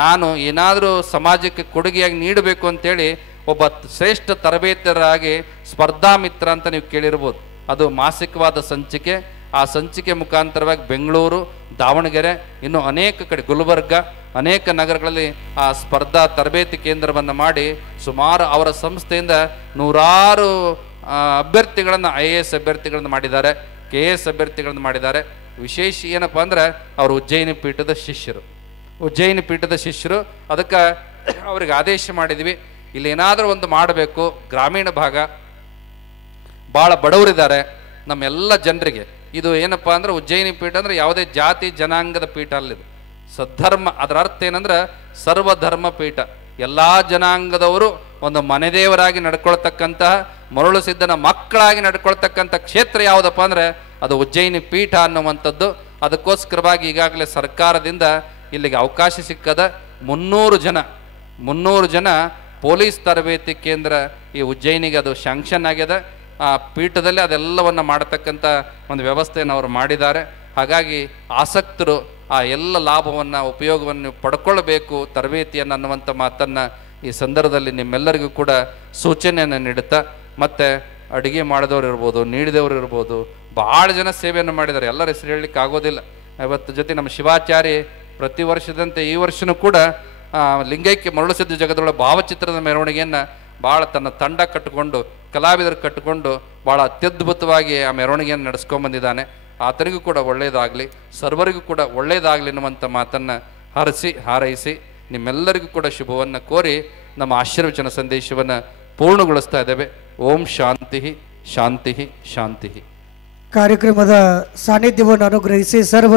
ನಾನು ಏನಾದರೂ ಸಮಾಜಕ್ಕೆ ಕೊಡುಗೆಯಾಗಿ ನೀಡಬೇಕು ಅಂತೇಳಿ ಒಬ್ಬ ಶ್ರೇಷ್ಠ ತರಬೇತರಾಗಿ ಸ್ಪರ್ಧಾ ಮಿತ್ರ ಅಂತ ನೀವು ಕೇಳಿರ್ಬೋದು. ಅದು ಮಾಸಿಕವಾದ ಸಂಚಿಕೆ. ಆ ಸಂಚಿಕೆ ಮುಖಾಂತರವಾಗಿ ಬೆಂಗಳೂರು, ದಾವಣಗೆರೆ, ಇನ್ನು ಅನೇಕ ಕಡೆ ಗುಲ್ಬರ್ಗ, ಅನೇಕ ನಗರಗಳಲ್ಲಿ ಆ ಸ್ಪರ್ಧಾ ತರಬೇತಿ ಕೇಂದ್ರವನ್ನು ಮಾಡಿ ಸುಮಾರು ಅವರ ಸಂಸ್ಥೆಯಿಂದ ನೂರಾರು ಅಭ್ಯರ್ಥಿಗಳನ್ನು IAS ಅಭ್ಯರ್ಥಿಗಳನ್ನು ಮಾಡಿದ್ದಾರೆ, KAS ಅಭ್ಯರ್ಥಿಗಳನ್ನು ಮಾಡಿದ್ದಾರೆ. ವಿಶೇಷ ಏನಪ್ಪ ಅಂದ್ರೆ ಅವರು ಉಜ್ಜಯಿನಿ ಪೀಠದ ಶಿಷ್ಯರು. ಅದಕ್ಕೆ ಅವ್ರಿಗೆ ಆದೇಶ ಮಾಡಿದ್ವಿ, ಇಲ್ಲಿ ಏನಾದರೂ ಒಂದು ಮಾಡಬೇಕು. ಗ್ರಾಮೀಣ ಭಾಗ ಭಾಳ ಬಡವರಿದ್ದಾರೆ ನಮ್ಮೆಲ್ಲ ಜನರಿಗೆ. ಇದು ಏನಪ್ಪ ಅಂದ್ರೆ ಉಜ್ಜಯಿನಿ ಪೀಠ ಅಂದರೆ ಯಾವುದೇ ಜಾತಿ ಜನಾಂಗದ ಪೀಠ ಅಲ್ಲಿದು, ಸದ್ಧರ್ಮ. ಅದರ ಅರ್ಥ ಏನಂದ್ರೆ ಸರ್ವಧರ್ಮ ಪೀಠ. ಎಲ್ಲ ಜನಾಂಗದವರು ಒಂದು ಮನೆದೇವರಾಗಿ ನಡ್ಕೊಳ್ತಕ್ಕಂತಹ, ಮರಳು ಸಿದ್ಧನ ಮಕ್ಕಳಾಗಿ ನಡ್ಕೊಳ್ತಕ್ಕಂಥ ಕ್ಷೇತ್ರ ಯಾವುದಪ್ಪ ಅಂದರೆ ಅದು ಉಜ್ಜಯಿನಿ ಪೀಠ ಅನ್ನುವಂಥದ್ದು. ಅದಕ್ಕೋಸ್ಕರವಾಗಿ ಈಗಾಗಲೇ ಸರ್ಕಾರದಿಂದ ಇಲ್ಲಿಗೆ ಅವಕಾಶ ಸಿಕ್ಕದ 300 ಜನ ಪೊಲೀಸ್ ತರಬೇತಿ ಕೇಂದ್ರ ಈ ಉಜ್ಜಯಿನಿಗೆ ಅದು ಶಾಂಕ್ಷನ್ ಆಗ್ಯದ. ಆ ಪೀಠದಲ್ಲಿ ಅದೆಲ್ಲವನ್ನು ಮಾಡತಕ್ಕಂಥ ಒಂದು ವ್ಯವಸ್ಥೆಯನ್ನು ಅವರು ಮಾಡಿದ್ದಾರೆ. ಹಾಗಾಗಿ ಆಸಕ್ತರು ಆ ಎಲ್ಲ ಲಾಭವನ್ನು ಉಪಯೋಗವನ್ನು ಪಡ್ಕೊಳ್ಬೇಕು ತರಬೇತಿಯನ್ನು ಅನ್ನುವಂಥ ಮಾತನ್ನು ಈ ಸಂದರ್ಭದಲ್ಲಿ ನಿಮ್ಮೆಲ್ಲರಿಗೂ ಕೂಡ ಸೂಚನೆಯನ್ನು ನೀಡುತ್ತಾ, ಮತ್ತು ಅಡುಗೆ ಮಾಡಿದವರು ಇರ್ಬೋದು, ನೀಡಿದವರು ಇರ್ಬೋದು, ಭಾಳ ಜನ ಸೇವೆಯನ್ನು ಮಾಡಿದ್ದಾರೆ. ಎಲ್ಲರ ಹೆಸರು ಹೇಳಲಿಕ್ಕೆ ಆಗೋದಿಲ್ಲ. ಇವತ್ತು ಜೊತೆ ನಮ್ಮ ಶಿವಾಚಾರ್ಯ ಪ್ರತಿ ವರ್ಷದಂತೆ ಈ ವರ್ಷವೂ ಕೂಡ ಲಿಂಗೈಕ್ಯ ಮರಳುಸಿದ್ಧ ಜಗದೊಳ ಭಾವಚಿತ್ರದ ಮೆರವಣಿಗೆಯನ್ನು ಭಾಳ ತನ್ನ ತಂಡ ಕಟ್ಟಿಕೊಂಡು, ಕಲಾವಿದರು ಕಟ್ಟಿಕೊಂಡು ಭಾಳ ಅತ್ಯದ್ಭುತವಾಗಿ ಆ ಮೆರವಣಿಗೆಯನ್ನು ನಡೆಸ್ಕೊಂಬಂದಿದ್ದಾನೆ. ಆತನಿಗೂ ಕೂಡ ಒಳ್ಳೆಯದಾಗಲಿ, ಸರ್ವರಿಗೂ ಕೂಡ ಒಳ್ಳೆಯದಾಗಲಿ ಎನ್ನುವಂಥ ಮಾತನ್ನು ಹಾರೈಸಿ ನಿಮ್ಮೆಲ್ಲರಿಗೂ ಕೂಡ ಶುಭವನ್ನು ಕೋರಿ ನಮ್ಮ ಆಶೀರ್ವಚನ ಸಂದೇಶವನ್ನು ಪೂರ್ಣಗೊಳಿಸ್ತಾ ಇದ್ದೇವೆ. ಓಂ ಶಾಂತಿ ಶಾಂತಿ ಶಾಂತಿ. ಕಾರ್ಯಕ್ರಮದ ಸಾನ್ನಿಧ್ಯವನ್ನು ಅನುಗ್ರಹಿಸಿ ಸರ್ವ